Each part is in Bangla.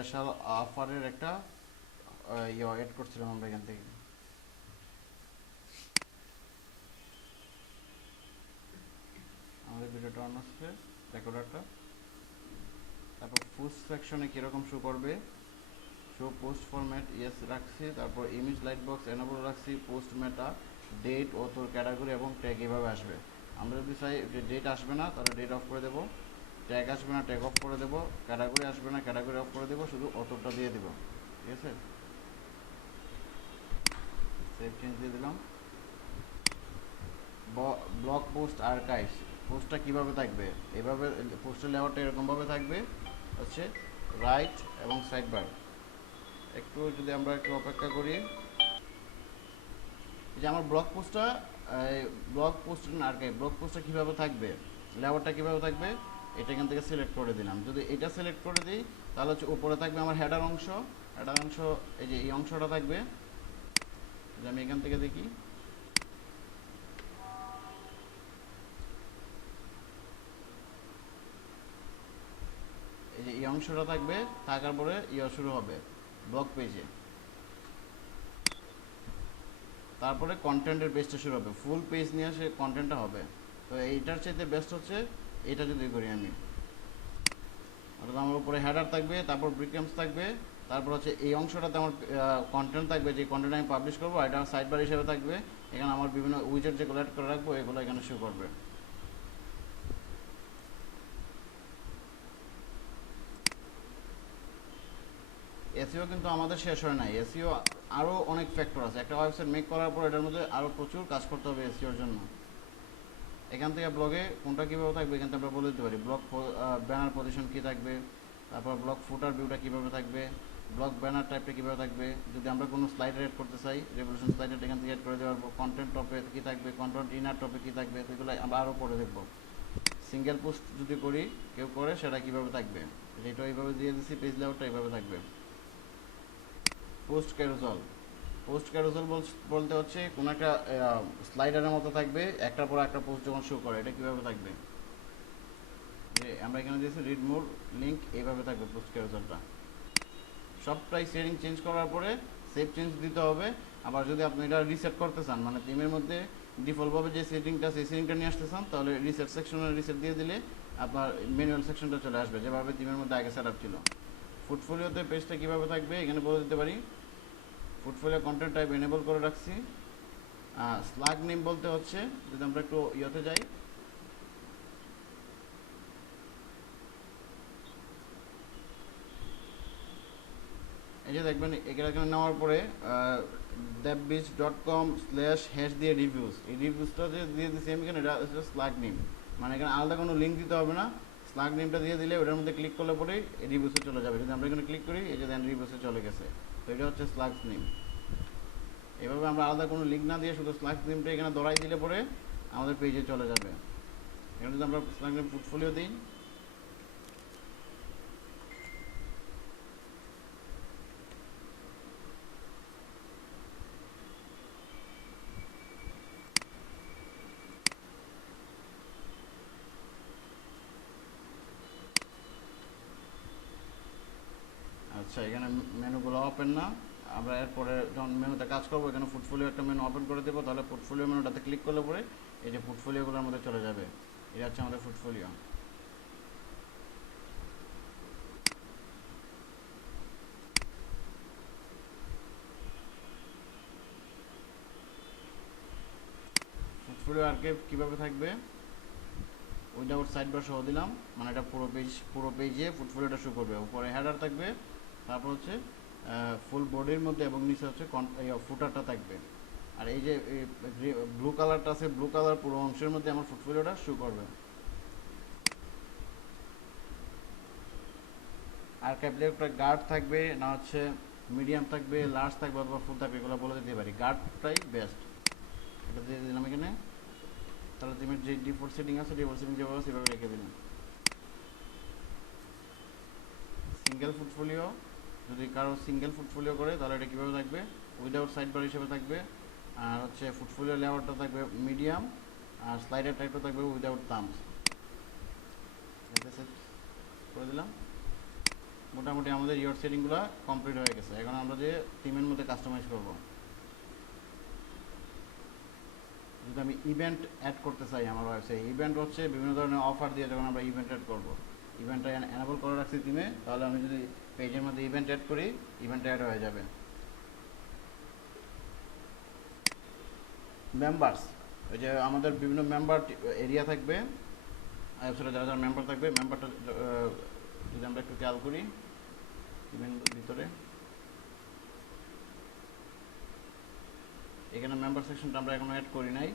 স্পেশাল অফারের একটা এড করছিলাম আমরা এখান থেকে। আমাদের ভিডিওটা অন আসছে, রেকর্ডারটা। তারপর পোস্ট সেকশনে কীরকম শো করবে, শো পোস্ট ফরম্যাট ইয়েস রাখছি, তারপর ইমেজ লাইট বক্স এনেবল রাখছি, post meta, date, author, category এবং ট্যাগ এভাবে আসবে। আমরা যদি চাই যে ডেট আসবে না তাহলে ডেট অফ করে দেবো, ট্যাগ আসবে না ট্যাগ অফ করে দেবো, ক্যাটাগরি আসবে না ক্যাটাগরি অফ করে দেবো, শুধু অথরটা দিয়ে দেবো। ঠিক আছে, সেভ চেঞ্জ দিয়ে দিলাম। ব্লগ পোস্ট আর্কাইভস, পোস্টটা কীভাবে থাকবে, এভাবে পোস্টের লেআউটটা এরকমভাবে থাকবে হচ্ছে রাইট এবং সাইড বার। একটু যদি আমরা একটু অপেক্ষা করি, যে আমার ব্লগ পোস্ট আর্কাইভ, ব্লগ পোস্টটা কীভাবে থাকবে, লেআউটটা কীভাবে থাকবে, এটা এখান থেকে সিলেক্ট করে দিলাম। যদি এটা সিলেক্ট করে দিই তাহলে হচ্ছে উপরে থাকবে আমার হেডার অংশ, হেডার অংশ এই যে এই অংশটা থাকবে। যে আমি এখান থেকে দেখি, এই যে এই অংশটা থাকবে, থাকার পরে শুরু হবে ব্লগ পেজে, তারপরে কন্টেন্টের পেজটা শুরু হবে, ফুল পেজ নিয়ে আসে কন্টেন্টটা হবে। তো এইটার চাইতে বেস্ট হচ্ছে এটা যদি করি আমি, অর্থাৎ আমার উপরে হেডার থাকবে, তারপর ব্রিকএমস থাকবে, তারপর হচ্ছে এই অংশটাতে আমার কন্টেন্ট থাকবে, যে কন্টেন্ট আমি পাবলিশ করবো এটা সাইড বার হিসেবে থাকবে। এখানে আমার বিভিন্ন উইজেট যেগুলো অ্যাড করে রাখবো এগুলো এখানে শো করবে। এসইও কিন্তু আমাদের শেষ হয় নাই, এসইও আরও অনেক ফ্যাক্টর আছে। একটা ওয়েবসাইট মেক করার পর এটার মধ্যে আরও প্রচুর কাজ করতে হবে এসইওর জন্য। এখান থেকে ব্লগে কোনটা কীভাবে থাকবে এখান থেকে আমরা বলে দিতে পারি, ব্লগ ব্যানার পজিশন কী থাকবে, তারপর ব্লগ ফুটার ভিউটা কীভাবে থাকবে, ব্লগ ব্যানার টাইপটা কীভাবে থাকবে, যদি আমরা কোনো স্লাইডার এড করতে চাই রেভলিউশন স্লাইডার এখান থেকে এড করে দিতে পারবো, কন্টেন্ট টপে কী থাকবে, কন্টেন্ট ইনার টপে কী থাকবে, সেগুলো আমরা আরও পরে দেখবো। সিঙ্গেল পোস্ট যদি করি কেউ করে সেটা কীভাবে থাকবে, যেটা এইভাবে দিয়ে দিচ্ছি, পেজ লেআউটটা এইভাবে থাকবে। পোস্ট ক্যারুজাল, পোস্ট ক্যারুজাল বলতে হচ্ছে কোনো একটা স্লাইডারের মতো থাকবে, একটার পর একটা পোস্ট যখন শো করে এটা কীভাবে থাকবে, যে আমরা এখানে দিয়েছি রিড মোর লিঙ্ক, এইভাবে থাকবে পোস্ট ক্যারুজালটা। সবটাই সেটিং চেঞ্জ করার পরে সেভ চেঞ্জ দিতে হবে। আবার যদি আপনি এটা রিসেট করতে চান, মানে থিমের মধ্যে ডিফল্টভাবে যে সেটিংটা সেই সেটিংটা নিয়ে আসতে চান, তাহলে রিসেট সেকশনে রিসেট দিয়ে দিলে আপনার ম্যানুয়াল সেকশনটা চলে আসবে যেভাবে থিমের মধ্যে আগে সেট আপ ছিল। পোর্টফোলিওতে পেজটা কীভাবে থাকবে এখানে বলে দিতে পারি, পোর্টফোলিও কন্টেন্ট টাইপ এনেবল করে রাখছি। স্লাগ নেম বলতে হচ্ছে, যদি আমরা একটু ইয়েতে যাই, এই যে দেখবেন এখানে নেওয়ার পরে devbeach.com/# দিয়ে রিভিউস, এই রিভিউসটা যে দিয়ে দিচ্ছি আমি এখানে, এটা হচ্ছে স্লাগ নেম, মানে এখানে আলাদা কোনো লিঙ্ক দিতে হবে না। স্লাগ নেমটা দিয়ে দিলে ওটার মধ্যে ক্লিক করলে পরেই রিভিউসে চলে যাবে। যদি আমরা এখানে ক্লিক করি এই যে দেন রিভিউসে চলে গেছে, তো এটা হচ্ছে স্লাগ নেম। এভাবে আমরা আলাদা কোনো লিঙ্ক না দিয়ে শুধু স্লাগ নেমটা এখানে দড়াই দিলে পরে আমাদের পেজে চলে যাবে। এখানে যদি আমরা স্লাগ নেম পোর্টফোলিও দিই, আচ্ছা এখানে মেনুগুলো ওপেন না, আমরা এরপরে যখন মেনুতে কাজ করবো এখানে পোর্টফোলিও একটা মেনু ওপেন করে দেবো, তাহলে পোর্টফোলিও মেনুটাতে ক্লিক করলে পরে এই যে পোর্টফোলিওগুলোর মধ্যে চলে যাবে। এটা হচ্ছে আমাদের পোর্টফোলিও। পোর্টফোলিও আর্কাইভ কীভাবে থাকবে, উইদাউট সাইড বার সহ দিলাম, মানে এটা পুরো পেজে পোর্টফোলিওটা শো করবে। উপরে হেডার থাকবে, তারপর হচ্ছে ফুল বডির মধ্যে এবং নিচে হচ্ছে ফুটারটা থাকবে। আর এই যে ব্লু কালারটা আছে, ব্লু কালার পুরো অংশের মধ্যে আমার পোর্টফোলিওটা শো করবে। আর্কাইভে একটা গার্ড থাকবে, না হচ্ছে মিডিয়াম থাকবে, লার্জ থাকবে অথবা ফুল থাকবে, এগুলো বলে দিতে পারি। গার্ডটাই বেস্ট, এটা দিয়ে দিলাম এখানে। তাহলে তুমি যে ডিফল্ট সেটিং আছে ডিফল্ট সেটিং যেভাবে আছে সেভাবে রেখে দিলাম। সিঙ্গেল পোর্টফোলিও, যদি কারো সিঙ্গেল পোর্টফোলিও করে তাহলে এটা কীভাবে থাকবে, উইদাউট সাইড বার হিসেবে থাকবে। আর হচ্ছে পোর্টফোলিও লেআউটটা থাকবে মিডিয়াম, আর স্লাইডার টাইপটা থাকবে উইদাউট থাম্বস। এটা সেট করে দিলাম। মোটামুটি আমাদের ইয়োর সেটিংগুলো কমপ্লিট হয়ে গেছে। এখন আমরা যে থিমের মধ্যে কাস্টমাইজ করব, যদি আমি ইভেন্ট অ্যাড করতে চাই আমার ওয়েবসাইটে, ইভেন্ট হচ্ছে বিভিন্ন ধরনের অফার দিয়ে যখন আমরা ইভেন্ট অ্যাড করব, ইভেন্টটা এনাবল করে রাখছি থিমে, তাহলে আমি যদি পেজের মধ্যে ইভেন্ট অ্যাড করি, ইভেন্ট অ্যাড হয়ে যাবে। মেম্বার্স, ওই যে আমাদের বিভিন্ন মেম্বার এরিয়া থাকবে, ওয়েবসাইটে যারা যারা মেম্বার থাকবে, মেম্বারটা যদি আমরা একটু খেয়াল করি ইভেন্ট ভিতরে, এখানে মেম্বার সেকশনটা আমরা এখনো অ্যাড করি নাই।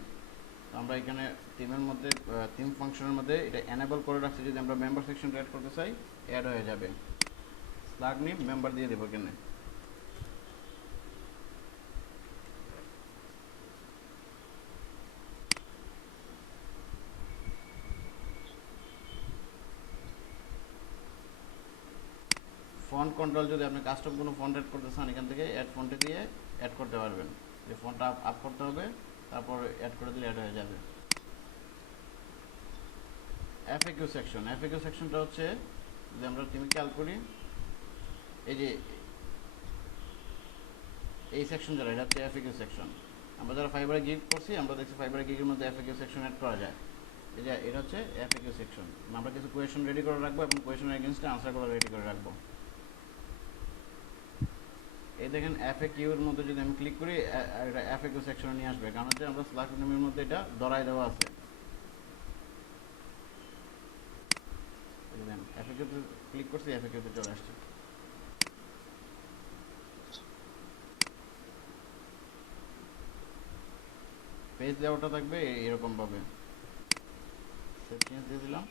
তো আমরা এখানে থিমের মধ্যে থিম ফাংশনের মধ্যে এটা এনেবল করে রাখছি, যদি আমরা মেম্বার সেকশনটা অ্যাড করতে চাই অ্যাড হয়ে যাবে। স্লাগ নেম মেম্বার দিয়ে দেবো এখানে। ফন্ট কন্ট্রোল, যদি আপনি কাস্টম কোনো ফন্ট অ্যাড করতে চান এখান থেকে অ্যাড ফন্টে দিয়ে অ্যাড করতে পারবেন। যে ফন্টটা আপ করতে হবে, তারপর অ্যাড করে দিলে অ্যাড হয়ে যাবে। এফএকিউ সেকশন, এফএকিউ সেকশনটা হচ্ছে যদি আমরা থিমে খেয়াল করি, এই যে এই সেকশন যারা, এটা হচ্ছে এফএকিউ সেকশন। আমরা যারা ফাইবারে গিগ করছি আমরা দেখছি ফাইবারে গিগের মধ্যে এফএকিউ সেকশন অ্যাড করা যায়। এই যে এটা হচ্ছে এফএকিউ সেকশন। আমরা কিছু কোয়েশন রেডি করে রাখবো এবং কোয়েশনের এগেইনস্টে আনসারগুলো রেডি করে রাখবো। এই দেখেন এফএকিউর মধ্যে যদি আমি ক্লিক করি, এটা এফএকিউ সেকশনে নিয়ে আসবে, কারণ হচ্ছে আমরা স্লাগ নেমের মধ্যে এটা ধরাই দেওয়া আছে। এফএকিউতে ক্লিক করছি, এফএকিউতে চলে আসছে। পেজ লেআউটটা থাকবে এরকম ভাবে, সেভ চেঞ্জ দিয়ে দিলাম।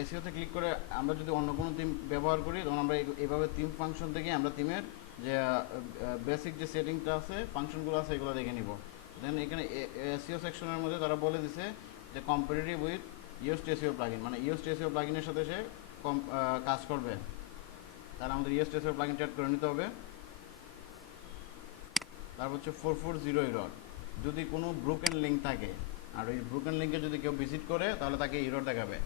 এসইওতে ক্লিক করে আমরা যদি অন্য কোনো থিম ব্যবহার করি, তখন আমরা এইভাবে থিম ফাংশন থেকে আমরা থিমের যে বেসিক যে সেটিংটা আছে, ফাংশনগুলো আছে, এগুলো দেখে নিব। দেন এখানে এসইও সেকশনের মধ্যে তারা বলে দিছে যে comparative with used SEO plugin, মানে ইউজড এসইও প্লাগইনের সাথে সে কাজ করবে। তাহলে আমাদের ইউজড এসইও প্লাগইনটা অ্যাড করে নিতে হবে। তারপর হচ্ছে 440 এরর, যদি কোনো ব্রোকেন লিঙ্ক থাকে, আর ওই ব্রোকেন লিঙ্কে যদি কেউ ভিজিট করে তাহলে তাকে এরর দেখাবে।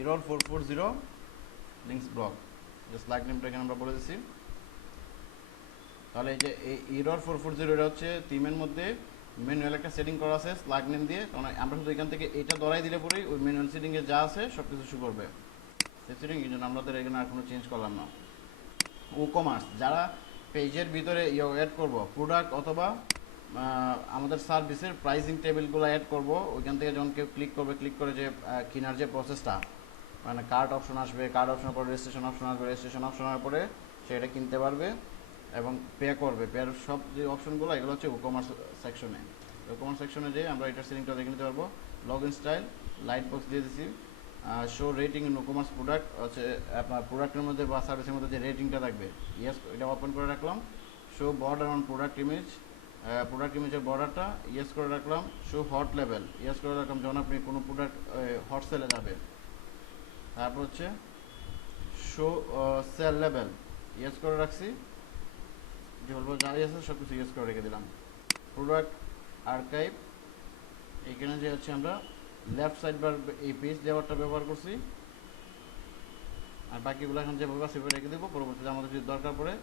এরর 440 লিঙ্কস ব্লক, যে স্লাগ নেমটা এখানে আমরা বলে দিচ্ছি। তাহলে এই যে এই এরর 440 এটা হচ্ছে থিমের মধ্যে ম্যানুয়াল একটা সেটিং করা আছে স্লাগ নেম দিয়ে, কারণ আমরা শুধু এখান থেকে এটা ধরাই দিলে পরেই ওই ম্যানুয়াল সেটিংয়ে যা আছে সব কিছু শু করবে সেই সেটিং। এই জন্য আমাদের এখানে আর কোনো চেঞ্জ করলাম না। ও কমার্স, যারা পেজের ভিতরে অ্যাড করব প্রোডাক্ট অথবা আমাদের সার্ভিসের প্রাইসিং টেবিলগুলো অ্যাড করব, ওইখান থেকে যখন কেউ ক্লিক করবে, ক্লিক করে যে কেনার যে প্রসেসটা, মানে কার্ট অপশন আসবে, কার্ট অপশনের পরে রেজিস্ট্রেশন অপশন আসবে, রেজিস্ট্রেশন অপশনের পরে সে এটা কিনতে পারবে এবং পে করবে। পের সব যে অপশনগুলো এগুলো হচ্ছে ই কমার্স সেকশনে। ই কমার্স সেকশনে যে আমরা এটার সেটিংটা দেখে নিতে পারবো। Log in style light box দিয়ে দিচ্ছি। Show rating in e commerce product হচ্ছে আপনার প্রোডাক্টের মধ্যে বা সার্ভিসের মধ্যে যে রেটিংটা থাকবে, ইয়েস এটা ওপেন করে রাখলাম। Show border on product image, product ইমেজের বর্ডারটা ইয়েস করে রাখলাম। শো হট লেভেল ইয়েস করে রাখলাম, যখন আপনি কোনো প্রোডাক্ট হট সেলে যাবে। তারপর হচ্ছে শো সেল লেভেল ইয়েস করে রাখছি, যে বলবো যা আছে সব কিছু ইয়েস করে রেখে দিলাম। প্রোডাক্ট আর্কাইভ, এখানে যে হচ্ছে আমরা লেফট সাইড বার এই পেজ লেআউটটা ব্যবহার করছি, আর বাকিগুলো এখন যেভাবে সেভাবে রেখে দেবো। পরবর্তীতে আমাদের যদি দরকার পড়ে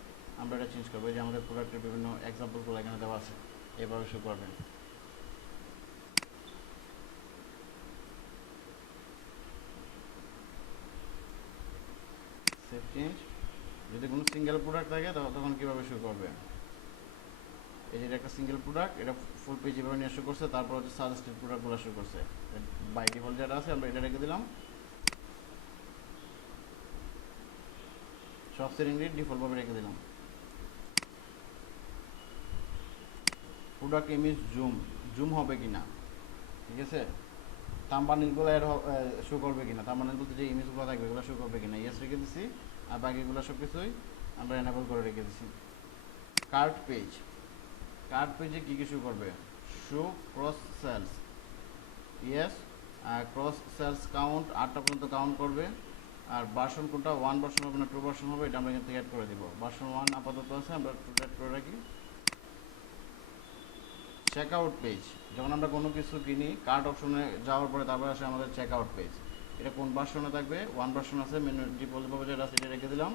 আমরা এটা চেঞ্জ করবো। এই যে আমাদের প্রোডাক্টের বিভিন্ন এক্সাম্পলগুলো এখানে দেওয়া আছে, এভাবে শো করবেন। সেভ চেঞ্জ, যদি কোনো সিঙ্গেল প্রোডাক্ট থাকে তখন কীভাবে শো করবে। এই যে একটা সিঙ্গেল প্রোডাক্ট, এটা ফুল পেজ এভাবে নিয়ে শো করছে। তারপর হচ্ছে সাজেস্টেড প্রোডাক্টগুলো শো করছে। বাই ডিফল্ট যেটা আছে আমরা এটা রেখে দিলাম। সব সেটিং ডিফল্টভাবে রেখে দিলাম। প্রোডাক্ট ইমেজ জুম হবে কি না, ঠিক আছে। থাম্বনেইলগুলো শো করবে কিনা, থাম্বনেইল বলতে যে ইমেজগুলো থাকবে এগুলো শো করবে কিনা, ইয়েস রেখে দিছি। আর বাকিগুলো সব কিছুই আমরা এনেবল করে রেখে দিছি। কার্ট পেজে কী কী শো করবে, show cross sells, yes. Cross sells count 8টা পর্যন্ত কাউন্ট করবে। আর ভার্সন কোনটা, 1 ভার্সন হবে না 2 ভার্সন হবে, এটা আমরা এখান থেকে অ্যাড করে দিব। ভার্সন 1 আপাতত আছে, আমরা 2 অ্যাড করে রাখি। চেক আউট পেজ, যখন আমরা কোনো কিছু কিনি কার্ট অপশনে যাওয়ার পরে তারপরে আসে আমাদের চেক আউট পেজ। এটা কোন ভার্সনে থাকবে? 1 ভার্সন আছে, মেনু ডিফল্ট ভাবে যেটা সেটা রেখে দিলাম।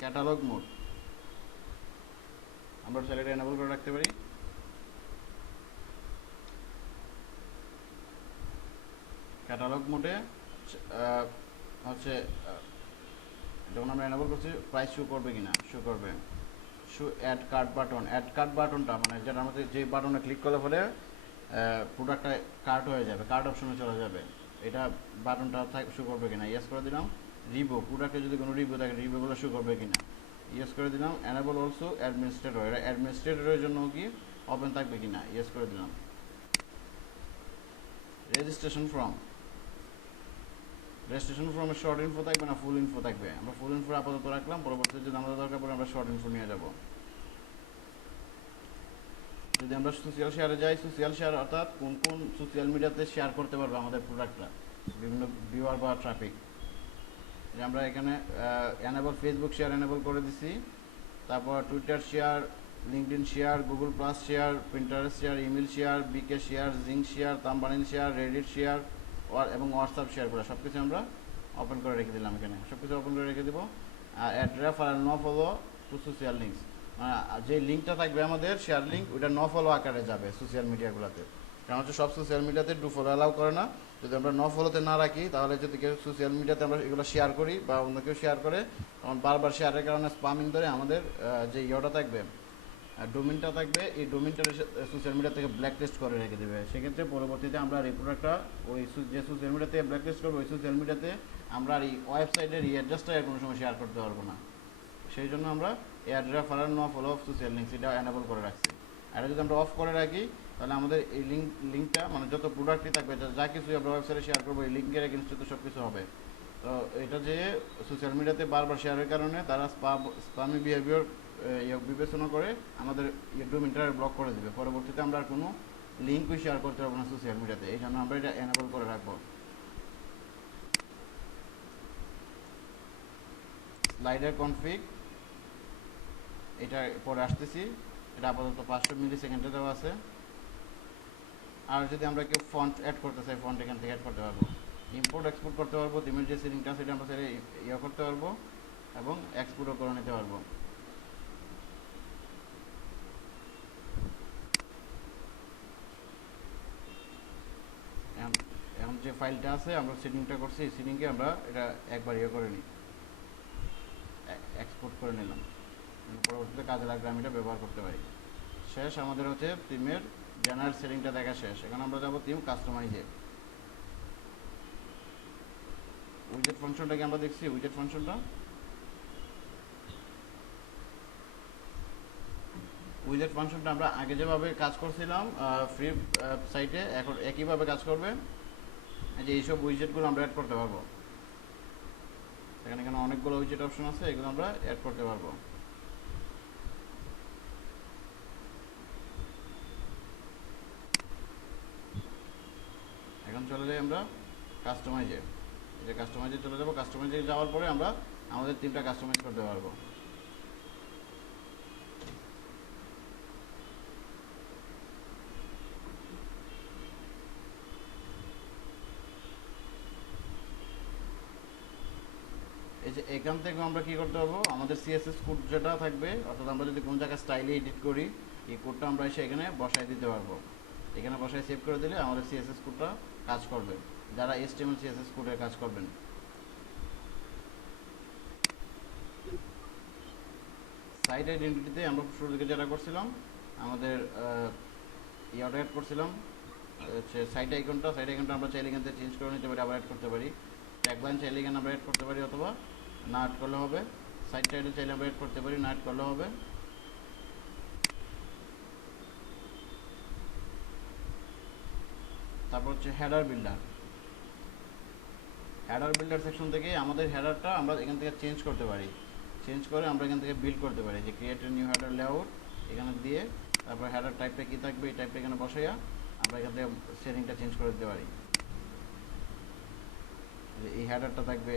ক্যাটালগ মোড আমরা চাইলে এটা এনেবল করে রাখতে পারি। ক্যাটালগ মোডে হচ্ছে যখন আমরা এনেবল করছি প্রাইস শো করবে কিনা, শো করবে। Show add cart button, add cart বাটনটা মানে যেটা আমাদের যে বাটনে ক্লিক করলে পরে প্রোডাক্টটা কার্ট হয়ে যাবে, কার্ট অপশনে চলে যাবে, এটা বাটনটা শো করবে কিনা ইয়েস করে দিলাম। রিভিউ, প্রোডাক্টে যদি কোনো রিভিউ থাকে রিভিউগুলো শো করবে কিনা ইয়েস করে দিলাম। এনেবল অলসো অ্যাডমিনিস্ট্রেটর, এটা অ্যাডমিনিস্ট্রেটরের জন্য কি ওপেন থাকবে কিনা ইয়েস করে দিলাম। রেজিস্ট্রেশন ফর্ম, রেজিস্ট্রেশন ফর্মে শর্ট ইনফো থাকবে না ফুল ইনফো থাকবে? আমরা ফুল ইনফো আপাতত রাখলাম, পরবর্তীতে যদি আমাদের দরকার পড়ে আমরা শর্ট ইনফো নিয়ে যাব। যদি আমরা সোশ্যাল শেয়ারে যাই, সোশ্যাল শেয়ার অর্থাৎ কোন কোন সোশ্যাল মিডিয়াতে শেয়ার করতে পারবে আমাদের প্রোডাক্টটা, বিভিন্ন ভিউয়ার বা ট্রাফিক। আমরা এখানে এনেবল ফেসবুক শেয়ার এনেবল করে দিছি, তারপর Twitter share, LinkedIn share, Google Plus share, Pinterest share, email share, VK share, Xing share, তাম্বানিন শেয়ার, রেডিট শেয়ার এবং হোয়াটসঅ্যাপ শেয়ারগুলো সব কিছু আমরা ওপেন করে রেখে দিলাম। এখানে সব কিছু ওপেন করে রেখে দেবো। Add refer no follow to social links, যে লিঙ্কটা থাকবে আমাদের শেয়ার লিঙ্ক ওইটা নো ফলো আকারে যাবে সোশ্যাল মিডিয়াগুলোতে। কারণ হচ্ছে সব সোশ্যাল মিডিয়াতে ডু ফলো অ্যালাউ করে না। যদি আমরা নো ফলোতে না রাখি তাহলে যদি কেউ সোশ্যাল মিডিয়াতে আমরা এগুলো শেয়ার করি বা অন্য কেউ শেয়ার করে তখন বারবার শেয়ারের কারণে স্পামিং ধরে আমাদের যে ইয়েটা থাকবে ডোমিনটা থাকবে, এই ডোমিনটা সোশ্যাল মিডিয়া থেকে ব্ল্যাক লিস্ট করে রেখে দেবে। সেক্ষেত্রে পরবর্তীতে আমরা এই প্রোডাক্টটা ওই যে সোশ্যাল মিডিয়াতে ব্ল্যাক লিস্ট করবো ওই সোশ্যাল মিডিয়াতে আমরা আর এই ওয়েবসাইটের এই অ্যাড্রেসটা কোনো সময় শেয়ার করতে পারবো না। সেই জন্য আমরা add refer no follow of social links এটা এনেবল করে রাখছি। আর যদি আমরা অফ করে রাখি তাহলে আমাদের এই লিঙ্কটা মানে যত প্রোডাক্টই থাকবে যা কিছু আমরা ওয়েবসাইটে শেয়ার করবো এই লিঙ্কের এগেনস্টে তো সব কিছু হবে। তো এটা যে সোশ্যাল মিডিয়াতে বারবার শেয়ারের কারণে তারা স্পামি বিহেভিয়ার বিবেচনা করে আমাদের ডোমেইনটা ব্লক করে দেবে। পরবর্তীতে আমরা আর কোনো লিঙ্কই শেয়ার করতে পারবো না সোশ্যাল মিডিয়াতে, এই জন্য আমরা এটা এনেবল করে রাখবো। স্লাইডার কনফিগ এটা পরে আসতেছি, এটা আপাতত 500 মিলি সেকেন্ডে দেওয়া আছে। আর যদি আমরা কেউ ফন্ট অ্যাড করতে চাই ফন্ট এখান থেকে অ্যাড করতে পারবো, ইম্পোর্ট এক্সপোর্ট করতে পারবো, ইমেজ যে সেটিংটা সেটা আমরা সেটা ইয়ে করতে পারবো এবং এক্সপোর্টও করে নিতে পারবো। এখন যে ফাইলটা আছে আমরা সেটিংটা করছি, এই সেটিংকে আমরা এটা একবার ইয়ে করে নিই, এক্সপোর্ট করে নিলাম, পরবর্তীতে কাজে লাগবে আমি এটা ব্যবহার করতে পারি। শেষ আমাদের হচ্ছে থিমের জেনারেল সেটিংটা দেখা শেষ। এখন আমরা যাবো থিম কাস্টমাইজে। উইজেট ফাংশনটাকে আমরা দেখছি, উইজেট ফাংশনটা উইজেট ফাংশনটা আমরা আগে যেভাবে কাজ করছিলাম ফ্রি সাইটে এখন একইভাবে কাজ করবে। যে এইসব উইজেটগুলো আমরা অ্যাড করতে পারবো, এখানে অনেকগুলো উইজেট অপশন আছে, এগুলো আমরা অ্যাড করতে পারবো। এখন চলে যাই আমরা কাস্টমাইজে, যে কাস্টমাইজে চলে যাবো। কাস্টমাইজে যাওয়ার পরে আমরা আমাদের থিমটা কাস্টমাইজ করতে পারবো। এই যে এখান থেকে আমরা কি করতে পারবো, আমাদের সিএসএস কোড যেটা থাকবে অর্থাৎ আমরা যদি কোনো জায়গায় স্টাইলে এডিট করি এই কোডটা আমরা এসে এখানে বসাই দিতে পারবো। এখানে বসায় সেভ করে দিলে আমাদের সিএসএস কোডটা কাজ করবে, যারা HTML CSS কোডের কাজ করবেন। সাইট আইডেন্টিটিতে আমরা শুরু থেকে যেটা করছিলাম আমাদের ইয়াটা অ্যাড করছিলাম হচ্ছে সাইট আইকনটা আমরা চাইলে এখান থেকে চেঞ্জ করে নিতে পারি, আবার অ্যাড করতে পারি। ট্যাগলাইন চাইলে এখানে আমরা অ্যাড করতে পারি অথবা না অ্যাড করলে হবে। সাইট টাইটেল চাইলে আমরা অ্যাড করতে পারি, না অ্যাড করলে হবে। তারপর হচ্ছে হেডার বিল্ডার সেকশন থেকে আমাদের হেডারটা আমরা এখান থেকে চেঞ্জ করতে পারি, চেঞ্জ করে আমরা এখান থেকে বিল্ড করতে পারি যে ক্রিয়েট নিউ হেডার লেআউট এখানে দিয়ে তারপর হেডার টাইপটা কী থাকবে এই টাইপটা এখানে বসাইয়া আমরা এখান থেকে সেটিংটা চেঞ্জ করে দিতে পারি। যে এই হেডারটা থাকবে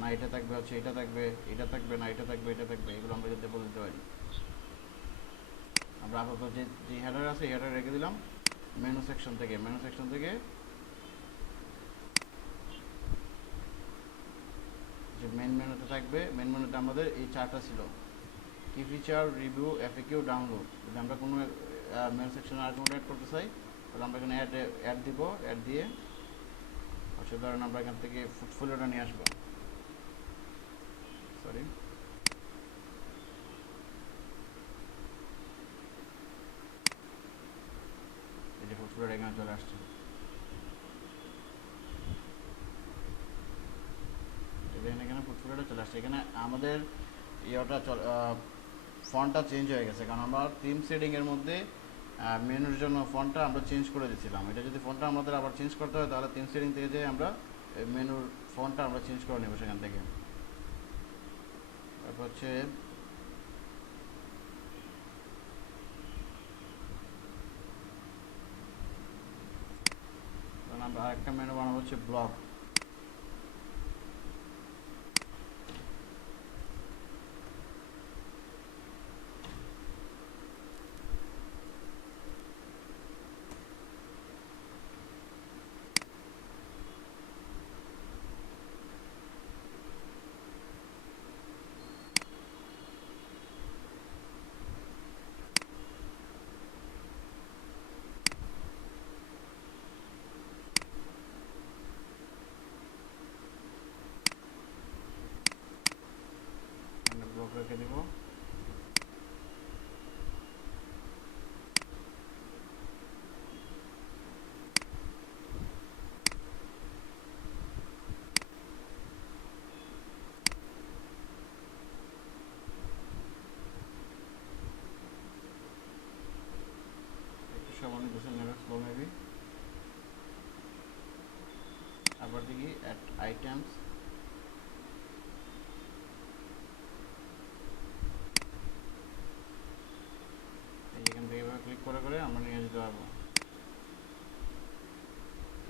না এটা থাকবে, হচ্ছে এটা থাকবে, এটা থাকবে না এটা থাকবে, এটা থাকবে, এগুলো আমরা এখান থেকে বলে দিতে পারি। আমরা আপাতত যে হেডার আছে হেডার রেখে দিলাম। মেনু সেকশন থেকে যে মেন মেনুতে থাকবে, মেন মেনুতে আমাদের এই চারটা ছিল, কি ফিচার, রিভিউ, এফএকিউ, ডাউনলোড। যদি আমরা কোনো মেন সেকশনে আর কোনো অ্যাড করতে চাই তাহলে আমরা এখানে অ্যাড দিব, অ্যাড দিয়ে ধরেন আমরা এখান থেকে পোর্টফোলিওটা নিয়ে আসবো, সরি এই যে পোর্টফোলিওটা এখানে চলে আসছে। এখানে পোর্টফোলিওটা চলে আসছে। এখানে আমাদের ফন্টটা চেঞ্জ হয়ে গেছে, কারণ আমরা থিম সেটিংয়ের মধ্যে মেনুর জন্য ফন্টটা আমরা চেঞ্জ করে দিয়েছিলাম। এটা যদি ফন্টটা আমাদের আবার চেঞ্জ করতে হয় তাহলে থিম সেটিং থেকে যে আমরা মেনুর ফন্টটা আমরা চেঞ্জ করে নেব সেখান থেকে। তারপর হচ্ছে আমরা আরেকটা মেনু বানাবো হচ্ছে ব্লগ। ব্লগ রেখে দিব। একটু সামান্য কিছু নেবে স্লো মেবি। আবার দেখি অ্যাট আইটেমস, এখান থেকে এভাবে ক্লিক করে করে আমরা নিয়ে যেতে পারবো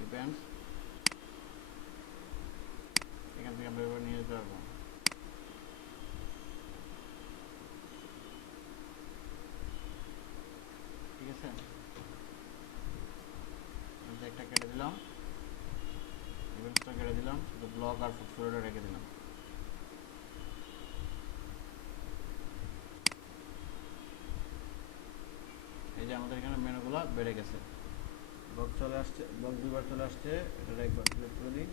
ইভেন্টস, এখান থেকে আমরা এভাবে নিয়ে যেতে পারবো। ঠিক আছে, একটা কেটে দিলাম, ইভেন্টসটা কেটে দিলাম, শুধু ব্লগ আর পোর্টফোলিওটা রেখে দিলাম। এই যে আমাদের এখানে মেনুগুলো বেড়ে গেছে, ব্লগ চলে আসছে, ব্লগ দুইবার চলে আসছে, এটা একবার সিলেক্ট করে দিই।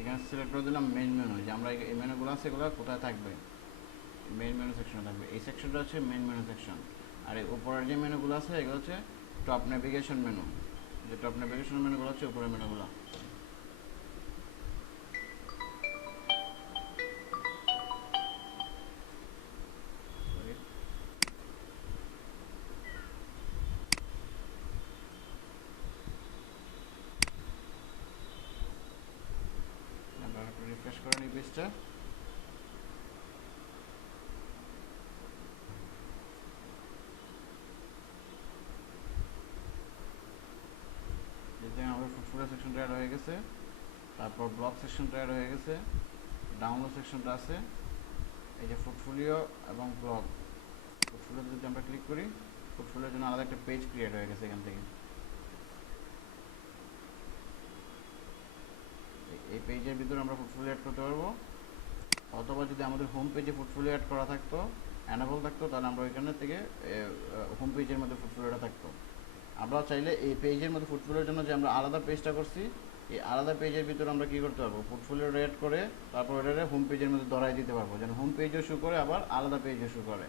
এখানে সিলেক্ট করে দিলাম মেইন মেনু, যে আমরা এই মেনুগুলো আছে এগুলো কোথায় থাকবে, মেইন মেনু সেকশনে থাকবে। এই সেকশনটা হচ্ছে মেইন মেনু সেকশন। আর এই উপরের যে মেনুগুলো আছে এগুলো হচ্ছে টপ নেভিগেশন মেনু, যে টপ নেভিগেশন মেনুগুলো হচ্ছে উপরের মেনুগুলো। আমরা একটু রিফ্রেশ করে নিই পেজটা। যেহেতু আমাদের পোর্টফোলিও সেকশনটা অ্যাড হয়ে গেছে, তারপর ব্লগ সেকশনটা অ্যাড হয়ে গেছে, ডাউনলোড সেকশনটা আছে, এই যে পোর্টফোলিও এবং ব্লগ। পোর্টফোলিওতে যদি আমরা ক্লিক করি, পোর্টফোলিওর জন্য আলাদা একটা পেজ ক্রিয়েট হয়ে গেছে এখান থেকে। এই পেজের ভিতরে আমরা পোর্টফোলিও অ্যাড করতে পারবো, অথবা যদি আমাদের হোম পেজে পোর্টফোলিও অ্যাড করা থাকতো, অ্যানাবল থাকতো, তাহলে আমরা ওইখানে থেকে হোম পেজের মধ্যে পোর্টফোলিওটা থাকতো। আমরা চাইলে এই পেজের মধ্যে পোর্টফোলিওর জন্য যে আমরা আলাদা পেজটা করছি, এই আলাদা পেজের ভিতরে আমরা কী করতে পারবো, পোর্টফোলিও অ্যাড করে তারপর ওটারে হোম পেজের মধ্যে ধরাই দিতে পারবো, যেন হোম পেজও শো করে আবার আলাদা পেজও শো করে।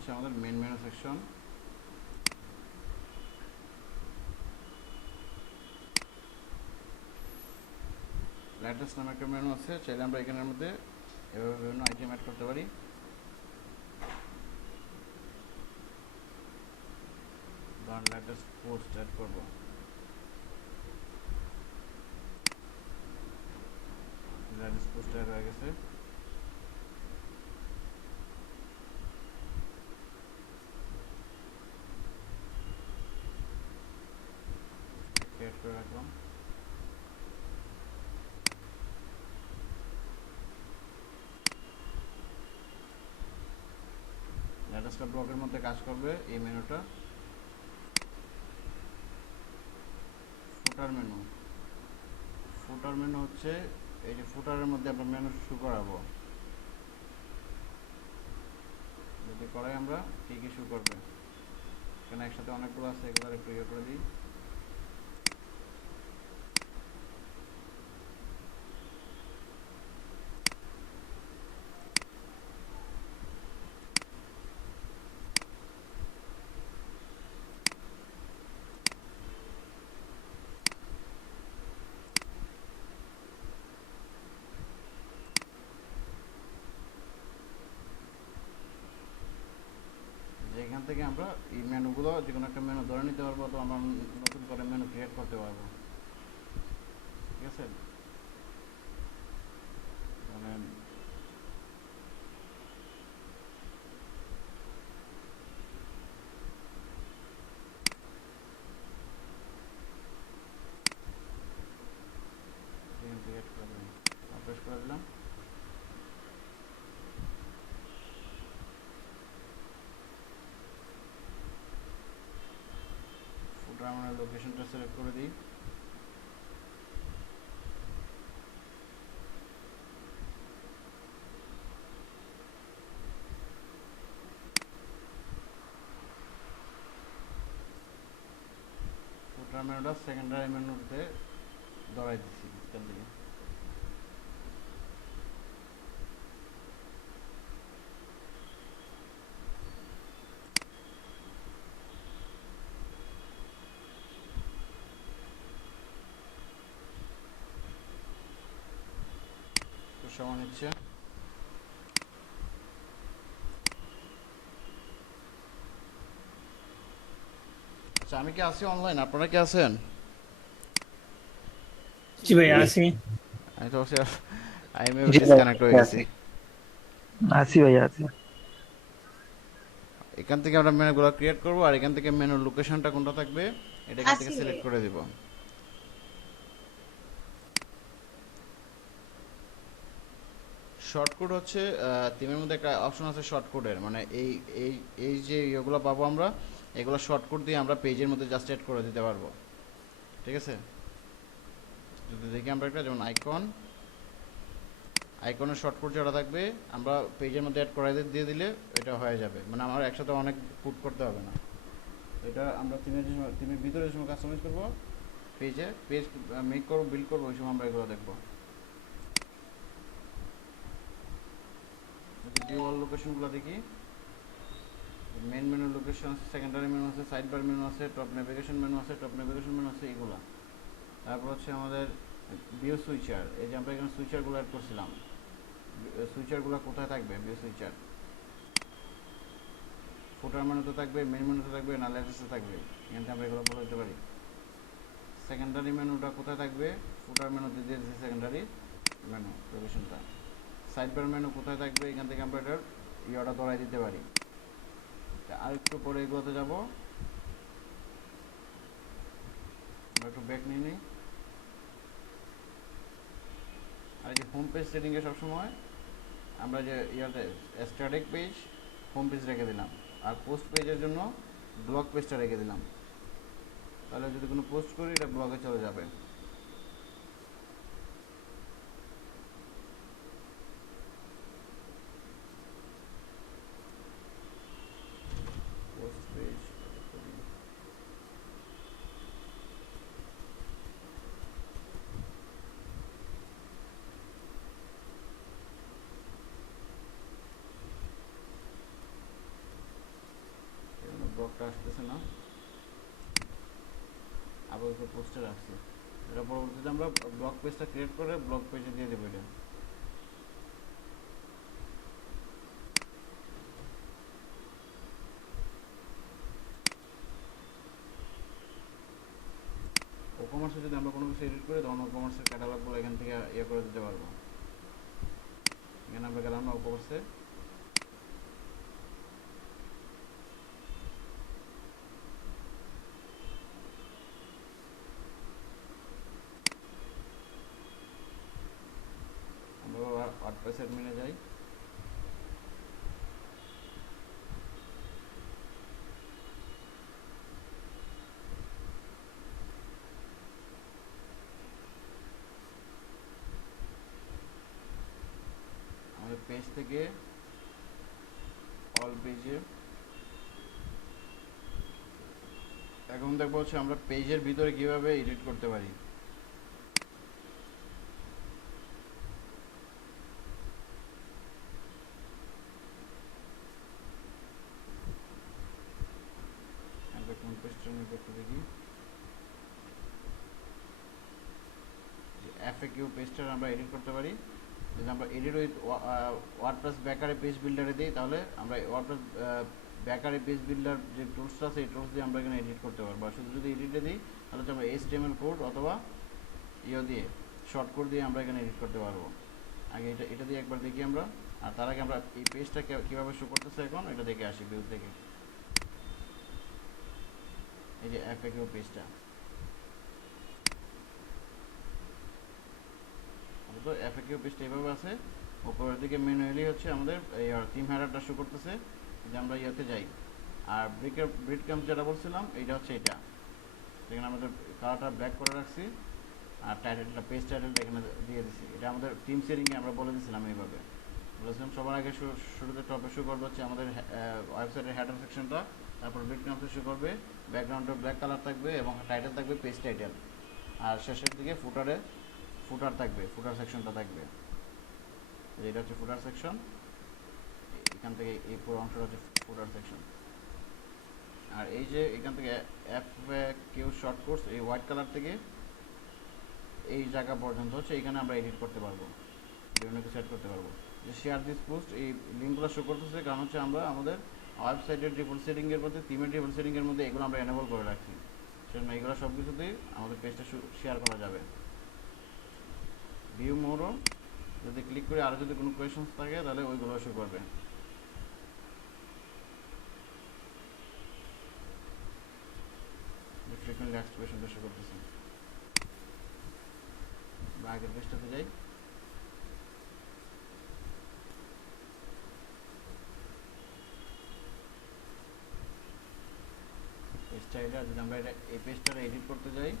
হচ্ছে আমাদের মেন মেনু সেকশন। লেটেস্ট নামে একটা মেনু আছে, চাইলে আমরা এখানের মধ্যে এভাবে বিভিন্ন আইটেম অ্যাড করতে পারি। ধরুন লেটেস্ট পোস্ট অ্যাড করব, লেটেস্ট পোস্ট অ্যাড হয়ে গেছে। অ্যাড করে রাখলাম। লেটেস্ট ব্লকের মধ্যে কাজ করবে এই মেনুটা। ফুটার মেনু, ফুটার মেনু হচ্ছে এই যে ফুটারের মধ্যে আমরা মেনু শো করাবো। যদি করাই আমরা কী কী শো করবে, এখানে একসাথে অনেকগুলো আছে, এগুলো একটু ইয়ে করে দিই। এখান থেকে আমরা এই মেনুগুলো যে কোনো একটা মেনু ধরে নিতে পারবো, তো আমরা নতুন করে মেনু ক্রিয়েট করতে পারবো। ঠিক আছে, মানে ক্রিয়েট করে দিলাম, আপলোড করে দিলাম। ফুটার আমরা লোকেশনটা সিলেক্ট করে দিই। ফুটার মেনুটা সেকেন্ডারি মেনুতে ধরাই দিচ্ছি এখান থেকে। সময় নিচ্ছে। আচ্ছা, আমি কি আছি অনলাইন? আপনারা কি আছেন? জি ভাই আছি। আমি তো আমি জি ভাই ডিসকানেক্ট হয়ে গেছি। আছি। আছি ভাই আছি। এখান থেকে আমরা মেনুগুলো ক্রিয়েট করব, আর এখান থেকে মেনুর লোকেশনটা কোনটা থাকবে এটা এখান থেকে সিলেক্ট করে দিব। শর্টকাট হচ্ছে থিমের মধ্যে একটা অপশন আছে শর্টকাটের, মানে এই এই এই যে ইয়েগুলো পাবো আমরা, এগুলো শর্টকাট দিয়ে আমরা পেজের মধ্যে জাস্ট অ্যাড করে দিতে পারবো। ঠিক আছে, যদি দেখি আমরা একটা, যেমন আইকনের শর্টকাট যেটা থাকবে আমরা পেজের মধ্যে অ্যাড করে দিয়ে দিলে এটা হয়ে যাবে, মানে আমার একসাথে অনেক পুট করতে হবে না। এটা আমরা থিমের ভিতরে যে সময় কাস্টমাইজ করবো, পেজ মেক করবো, বিল্ড করবো, ওই সময় আমরা এগুলো দেখবো। ডিওয়াল লোকেশনগুলো দেখি। মেন মেনু লোকেশন আছে, সেকেন্ডারি মেনু আছে, সাইড বার মেনু আছে, টপ নেভিগেশন মেনু আছে, এগুলা। তারপর হচ্ছে আমাদের ভিউ সুইচার, এই যে আমরা এখানে সুইচারগুলো অ্যাড করছিলাম, সুইচারগুলো কোথায় থাকবে? ভিউ সুইচার ফুটার মেনুতে থাকবে, মেন মেনুতে থাকবে, না লেটেস্টে থাকবে, এখান থেকে আমরা এগুলো বলে দিতে পারি। সেকেন্ডারি মেনুটা কোথায় থাকবে? ফুটার মেনুতে দিয়ে দিচ্ছি সেকেন্ডারি মেনু লোকেশনটা। সাইড বার মেনু কোথায় থাকবে? এখান থেকে আমরা এটার ইয়েটা ধরাই দিতে পারি। আর একটু পরে এগুলোতে যাব, আমরা একটু ব্যাক নিয়ে নিই। আর এই যে হোম পেজ সেটিংয়ে সবসময় আমরা যে ইয়াতে স্ট্যাটিক পেজ হোম পেজ রেখে দিলাম, আর পোস্ট পেজের জন্য ব্লগ পেজটা রেখে দিলাম, তাহলে যদি কোনো পোস্ট করি এটা ব্লগে চলে যাবে। পোস্ট পেজ ব্লকটা আসতেছে না, আপাতত পোস্টে রাখছি। এটা পরবর্তীতে আমরা ব্লগ পেজটা ক্রিয়েট করে ব্লগ পেজে দিয়ে দেবো। এটা ও কমার্সে যদি আমরা কোনো কিছু এডিট করি তখন ও কমার্সের ক্যাটালগুলো এখান থেকে ইয়ে করে দিতে পারবো। এখানে আমরা গেলাম না ও কমার্সে, আমরা ওয়ার্ডপ্রেস অ্যাডমিনে যাই। আমাদের পেজ থেকে অল পেজে এখন দেখবো হচ্ছে আমরা পেজের ভিতরে কিভাবে এডিট করতে পারি। আমরা কোন পেজটা নিয়ে করতে দেখি, এফএকিউ পেজটা আমরা এডিট করতে পারি। যদি আমরা এডিট উইথ ওয়ার্ডপ্রেস বেকারে পেজ বিল্ডারে দিই তাহলে আমরা ওয়ার্ডপ্রেস বেকারে পেজ বিল্ডার যে টুলসটা আছে এই টুলস দিয়ে আমরা এখানে এডিট করতে পারবো। আর শুধু যদি এডিটে দিই তাহলে আমরা HTML কোড অথবা দিয়ে শর্ট কোড দিয়ে আমরা এখানে এডিট করতে পারবো। আগে এটা দিয়ে একবার দেখি আমরা, আর তার আগে আমরা এই পেজটা কীভাবে শো করতেছে এখন এটা দেখে আসি ভিউ থেকে। এই যে এফএকিউ পেজটা, তো এফএকিউ পেজটা এইভাবে আছে। উপরের দিকে ম্যানুয়ালি হচ্ছে আমাদের এই থিম হেডারটা শো করতেছে, যে আমরা ইয়েতে যাই। আর ব্রিড ক্যাম্প যেটা বলছিলাম এইটা হচ্ছে এটা, এখানে আমাদের কালারটা ব্ল্যাক করে রাখছি আর টাইটেলটা পেজ টাইটেলটা এখানে দিয়ে দিছি। এটা আমাদের টিম সেটিংয়ে আমরা বলে দিয়েছিলাম এইভাবে বলেছিলাম। সবার আগে শুরুতে টপে শো করবে হচ্ছে আমাদের ওয়েবসাইটের হেডার সেকশনটা, তারপর ব্রিড ক্যাম্পে শো করবে, ব্যাকগ্রাউন্ডে ব্ল্যাক কালার থাকবে এবং টাইটেল থাকবে পেজ টাইটেল, আর শেষের দিকে ফুটার থাকবে, ফুটার সেকশনটা থাকবে। এটা হচ্ছে ফুটার সেকশন, এখান থেকে এই পুরো অংশটা হচ্ছে ফুটার সেকশন। আর এই যে এখান থেকে এফএকিউ শর্ট কোর্স এই হোয়াইট কালার থেকে এই জায়গা পর্যন্ত হচ্ছে এখানে আমরা এডিট করতে পারবো, বিভিন্ন কিছু সেট করতে পারবো। যে শেয়ার দিস পোস্ট এই লিঙ্কগুলো শো করতেছে কারণ হচ্ছে আমরা আমাদের ওয়েবসাইটের ডিফল্ট সেটিংয়ের মধ্যে থিমের ডিফল্ট সেটিংয়ের মধ্যে এগুলো আমরা এনেবল করে রাখছি, সেজন্য এগুলো সব কিছুতেই আমাদের পেজটা শেয়ার করা যাবে। ভিউ মোরও যদি ক্লিক করে আরও যদি কোনো কোয়েশনস থাকে তাহলে ওইগুলো শো করবে। ফ্রিকোয়েন্টলি আস্কড কোয়েশনটা শো করতেছে। আমরা আগের পেজটাতে যাই। পেজটা এটা যদি আমরা এই পেজটা এডিট করতে যাই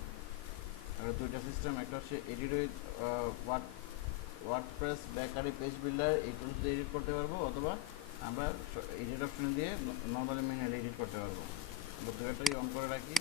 আমরা দুইটা সিস্টেম, একটা হচ্ছে edit with WordPress bakery page builder এই টুলস দিয়ে এডিট করতে পারবো, অথবা আমরা এডিট অপশন দিয়ে নর্মালি ম্যানুয়ালি এডিট করতে পারবো। দুটোটাই অন করে রাখি।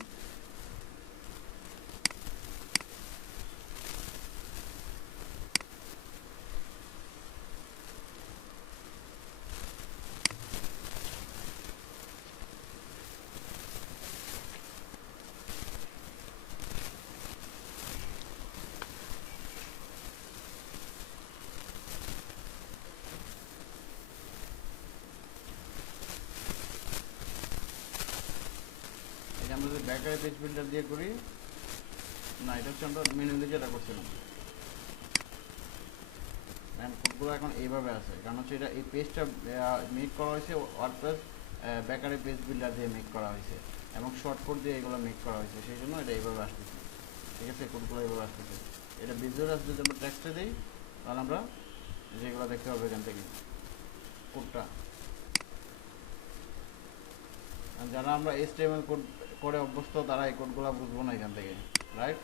আমরা যদি ব্যাকারি পেজ বিল্ডার দিয়ে করি না, এটা হচ্ছে আমরা ম্যানুয়ালি যেটা করছিলাম। কোডগুলো এখন এইভাবে আছে কারণ হচ্ছে এটা এই পেজটা মেক করা হয়েছে ওয়ার্ডপ্রেস বেকারি পেজ বিল্ডার দিয়ে মেক করা হয়েছে এবং শর্ট কোড দিয়ে এগুলো মেক করা হয়েছে, সেই জন্য এটা এইভাবে আসতেছে। ঠিক আছে, কোডগুলো এইভাবে আসতেছে। এটা ভিজুয়াল যদি আমরা টেক্সটে দিই তাহলে আমরা যেগুলো দেখতে পাবো এখান থেকে কোডটা। যারা আমরা HTML কোড করে অভ্যস্ত তারা এই কোডগুলো বুঝবো না এখান থেকে, রাইট?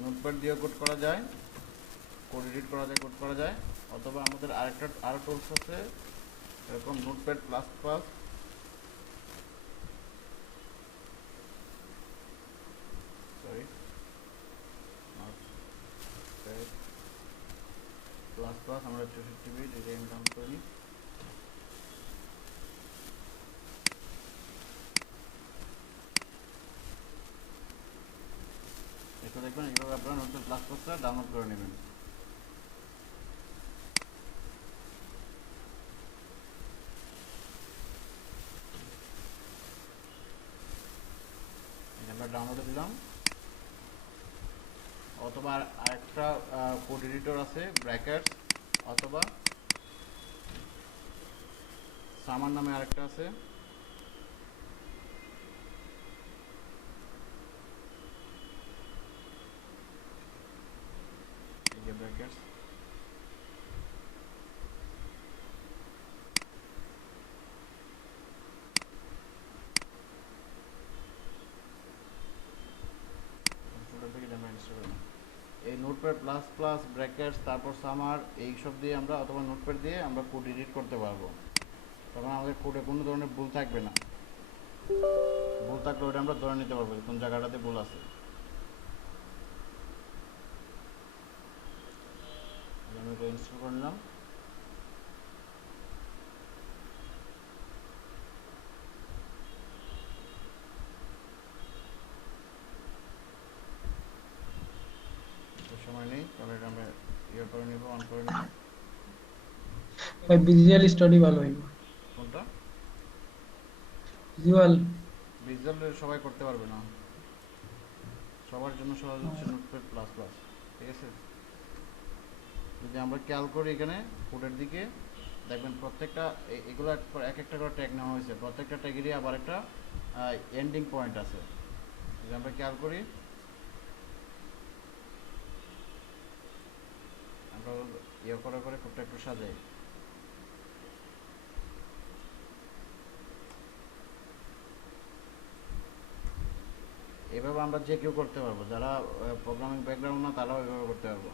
নোটপ্যাড দিয়ে কোড করা যায়, কোড এডিট করা যায়, কোড করা যায়, অথবা আমাদের আরও টুলস আছে এরকম notepad plus plus, sorry notepad plus plus আমরা 64 বিট এটা আমি ডাউনলোড করি। এটা দেখবেন এইভাবে আপনারা নোটপ্যাড প্লাস প্লাসটা ডাউনলোড করে নেবেন। এটা আমরা ডাউনলোডে দিলাম। অথবা আরেকটা কোড এডিটর আছে ব্র্যাকেটস, অথবা সামার নামে আরেকটা আছে, এই যে ব্র্যাকেটস। এই নোটপ্যাড প্লাস প্লাস ব্র্যাকেটস তারপর সামার এইসব দিয়ে আমরা অথবা নোটপ্যাড দিয়ে আমরা কোড এডিট করতে পারবো। তখন আমাদের কোডে কোনো ধরনের ভুল থাকবে না। ভুল থাকলে ওটা আমরা ধরে নিতে পারবো কোন জায়গাটাতে ভুল আছে। আমি এটা ইনস্টল করে নিলাম। সময় নেই, তাহলে এটা আমরা ইয়ে করে নিব, অন করে নিব। ভাই ভিজুয়াল স্টাডি ভালো হইব। কোনটা? ভিজুয়াল ভিজুয়াল সবাই করতে পারবে না, সবার জন্য সহজ হচ্ছে নোটপ্যাড প্লাস প্লাস। ঠিক আছে, যদি আমরা খেয়াল করি এখানে কোডের দিকে দেখবেন প্রত্যেকটা এগুলো এক একটা করে ট্যাগ নেওয়া হয়েছে, প্রত্যেকটা ট্যাগেরই আবার একটা এন্ডিং পয়েন্ট আছে। যদি আমরা খেয়াল করি আমরা ইয়ে করে করে কোডটা একটু সাজাই। এভাবে আমরা যে কেউ করতে পারবো, যারা প্রোগ্রামিং ব্যাকগ্রাউন্ড না তারাও এভাবে করতে পারবো।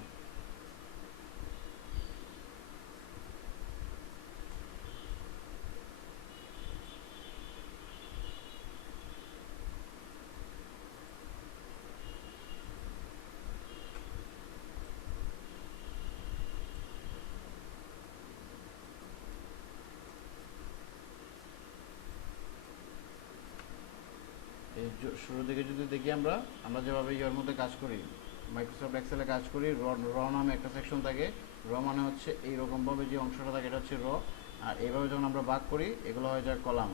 এই শুরু থেকে যদি দেখি আমরা আমরা যেভাবে ইয়ের মধ্যে কাজ করি, মাইক্রোসফট এক্সেলে কাজ করি, র নামে একটা সেকশন থাকে। র মানে হচ্ছে এইরকমভাবে যে অংশটা থাকে এটা হচ্ছে র, আর এইভাবে যখন আমরা ভাগ করি এগুলো হয়ে যায় কলাম।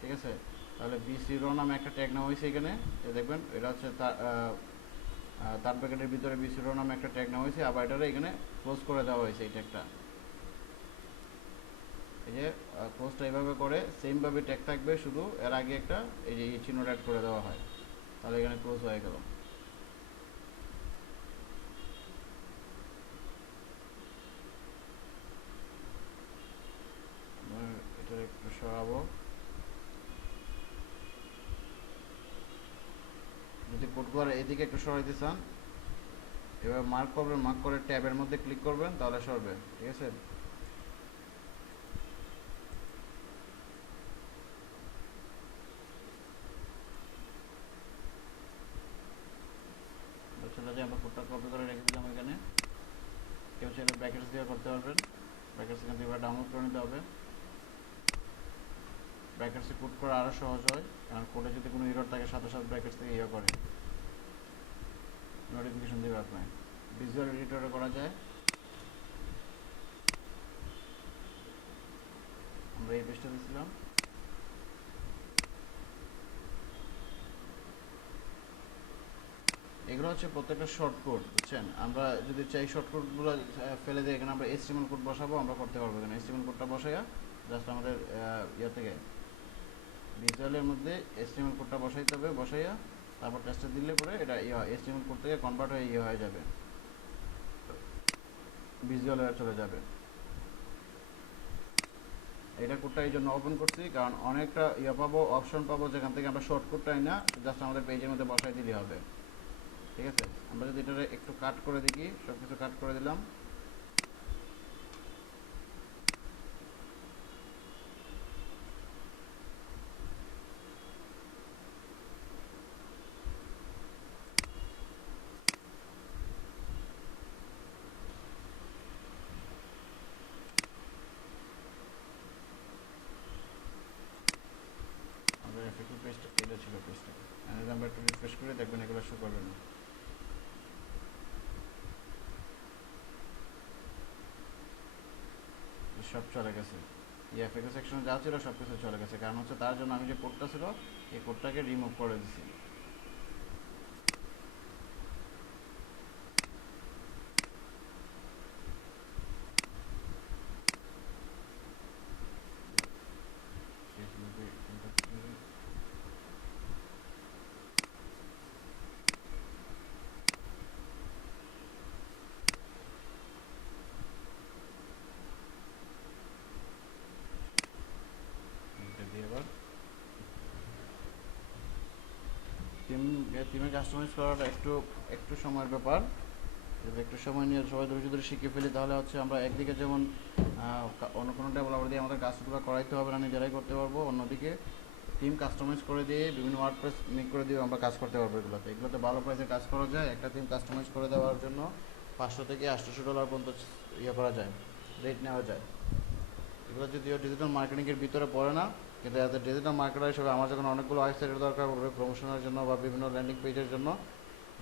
ঠিক আছে, তাহলে বিসি র নামে একটা ট্যাগ নেওয়া হয়েছে এখানে, দেখবেন এটা হচ্ছে তার প্যাকেটের ভিতরে বিসি র নামে একটা ট্যাগ নেওয়া হয়েছে, আবার এটারে এখানে ক্লোজ করে দেওয়া হয়েছে এই ট্যাগটা। এই যে ক্লোজটা এইভাবে করে সেমভাবে ট্যাগ থাকবে, শুধু এর আগে একটা এই যে চিহ্নটা অ্যাড করে দেওয়া হয়, তাহলে এখানে ক্লোজ হয়ে গেল। এটা একটু সরাবো। যদি কোডগুলো এইদিকে একটু সরাইতে চান এবার মার্ক করবেন, মার্ক করে ট্যাবের মধ্যে ক্লিক করবেন, তাহলে সরবে। ঠিক আছে, চলে যাই, আমরা কোডটা কপি করে রেখে দিলাম এখানে। কেউ চাইলে ব্র্যাকেটস দিয়ে করতে পারবেন, ব্র্যাকেটস এখান থেকে ডাউনলোড করে নিতে হবে। ব্র্যাকেটসে কোড করা আরও সহজ হয়, কারণ কোডে যদি কোনো এরর থাকে সাথে সাথে ব্র্যাকেটস থেকে ইয়ে করে নোটিফিকেশন দেবে আপনার। ভিজুয়াল এডিটরে করা যায়। আমরা এই পেজটা দিয়েছিলাম। এগুলো হচ্ছে প্রত্যেকটা শর্ট কোড, বুঝছেন। আমরা যদি চাই শর্ট কোডগুলো ফেলে দিয়ে এখানে আমরা HTML কোড বসাবো, আমরা করতে পারবো। এখানে HTML কোডটা বসাইয়া জাস্ট আমাদের ইয়ে থেকে ভিজুয়ালের মধ্যে HTML কোডটা বসাইতে হবে, বসাইয়া তারপর টেস্টে দিলে পরে এটা HTML কোড থেকে কনভার্ট হয়ে হয়ে যাবে, ভিজুয়ালে চলে যাবে। এটা কোডটা এই জন্য ওপেন করছি কারণ অনেকটা পাবো, অপশন পাবো, যেখান থেকে আমরা শর্ট কোডটাই না জাস্ট আমাদের পেজের মধ্যে বসাই দিলে হবে। ঠিক আছে, আমরা যদি এটা একটু কাট করে দেখি, সব কিছু কাট করে দিলাম। সব চলে গেছে। এফএক্স সেকশনে যা ছিল সব কিছু চলে গেছে, কারণ হচ্ছে তার জন্য আমি যে কোডটা ছিল এই কোডটাকে রিমুভ করে দিছি। থিমে কাস্টমাইজ করাটা একটু একটু সময়ের ব্যাপার। যদি একটু সময় নিয়ে সবাই ধৈর্য ধরে শিখে ফেলি তাহলে হচ্ছে আমরা একদিকে যেমন অন্য কোনো ডেভেলপার দিয়ে আমাদের কাজগুলো করাইতে হবে না, নিজেরাই করতে পারবো। অন্যদিকে থিম কাস্টমাইজ করে দিয়ে বিভিন্ন ওয়ার্ডপ্রেস মেক করে দিয়ে আমরা কাজ করতে পারবো। এগুলোতে ভালো প্রাইসে কাজ করা যায়। একটা থিম কাস্টমাইজ করে দেওয়ার জন্য $500 থেকে $800 পর্যন্ত করা যায়, রেট নেওয়া যায়। এগুলো যদিও ডিজিটাল মার্কেটিংয়ের ভিতরে পড়ে না, কিন্তু অ্যাজ এ ডিজিটাল মার্কেটার হিসেবে আমার যখন অনেকগুলো ওয়েবসাইটের দরকার পড়বে প্রমোশনের জন্য বা বিভিন্ন ল্যান্ডিং পেজের জন্য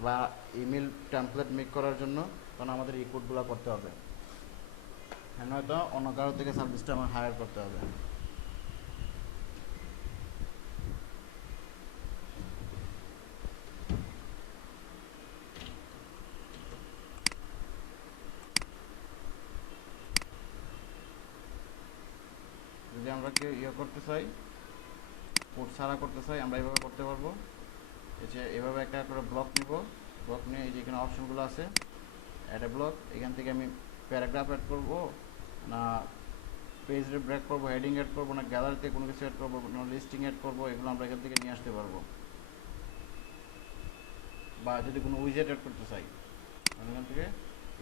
বা ইমেল টেমপ্লেট মেক করার জন্য, তখন আমাদের এই কোডগুলো করতে হবে। হ্যাঁ, নয়তো অন্য কারোর থেকে সার্ভিসটা আমার হায়ার করতে হবে। যদি আমরা কেউ করতে চাই, কোড ছাড়া করতে চাই, আমরা এইভাবে করতে পারবো। এই যে এভাবে একটা করে ব্লক নিব, ব্লক নিয়ে এই যে এখানে অপশনগুলো আছে অ্যাড এ ব্লক, এখান থেকে আমি প্যারাগ্রাফ অ্যাড করবো না পেজ ব্রেক করবো, হেডিং অ্যাড করবো না গ্যালারিতে কোনো কিছু অ্যাড করবো না লিস্টিং অ্যাড করবো, এগুলো আমরা এখান থেকে নিয়ে আসতে পারবো। বা যদি কোনো উইজেট অ্যাড করতে চাই এখান থেকে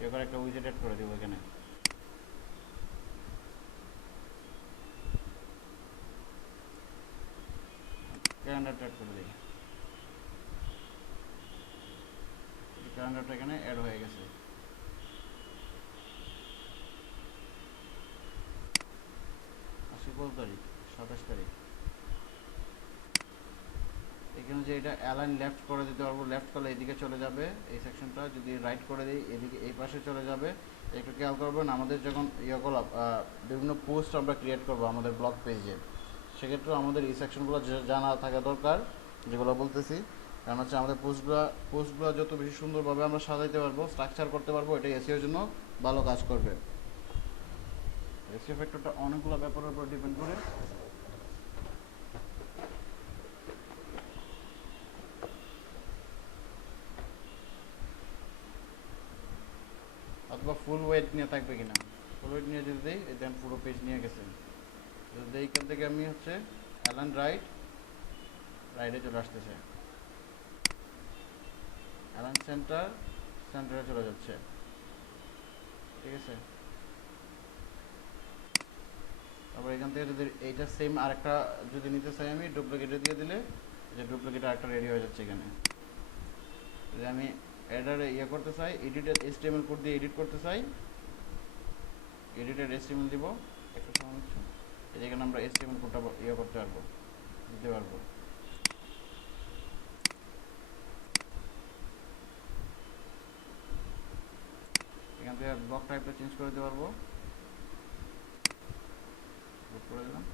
এবার একটা উইজেট অ্যাড করে দেবো। এখানে ক্যালেন্ডারটা অ্যাড করে দিই, ক্যালেন্ডারটা এখানে অ্যাড হয়ে গেছে। আজকে কত তারিখ? 27 তারিখ। এখানে যে এটা অ্যালাইন লেফট করে দিতে পারবো, লেফট করলে এদিকে চলে যাবে এই সেকশনটা, যদি রাইট করে দিই এদিকে এই পাশে চলে যাবে। একটু খেয়াল করবেন, আমাদের যখন ইয়েগুলো বিভিন্ন পোস্ট আমরা ক্রিয়েট করবো আমাদের ব্লগ পেজে, সেক্ষেত্রে আমাদের এই সেকশনগুলো জানা থাকা দরকার, যেগুলো বলতেছি। কারণ হচ্ছে আমাদের পোস্টগুলো যত বেশি সুন্দরভাবে আমরা সাজাইতে পারবো, স্ট্রাকচার করতে পারবো, এটা এসইওর জন্য ভালো কাজ করবে। এসইও ফ্যাক্টরটা অনেকগুলো ব্যাপারের উপর ডিপেন্ড করে। অথবা ফুল ওয়েট নিয়ে থাকবে কিনা, ফুল ওয়েট নিয়ে যদি দিই দেন পুরো পেজ নিয়ে গেছে। যদি এইখান থেকে আমি হচ্ছে অ্যালাইন রাইটে চলে আসতেছে, অ্যালাইন সেন্টারে চলে যাচ্ছে, ঠিক আছে। তারপর এখান থেকে যদি এইটা সেম আরেকটা যদি নিতে চাই আমি ডুপ্লিকেটে দিয়ে দিলে যে ডুপ্লিকেট আরেকটা রেডি হয়ে যাচ্ছে এখানে। যদি আমি এডারে করতে চাই, এডিটের HTML কোড দিয়ে এডিট করতে চাই, এডিটের HTML দিব, একটু সময় নিচ্ছে। এখানে আমরা HTML কোডটা করতে পারবো, দিতে পারবো। এখান থেকে ব্লক টাইপটা চেঞ্জ করে দিতে পারবো, করে দিলাম।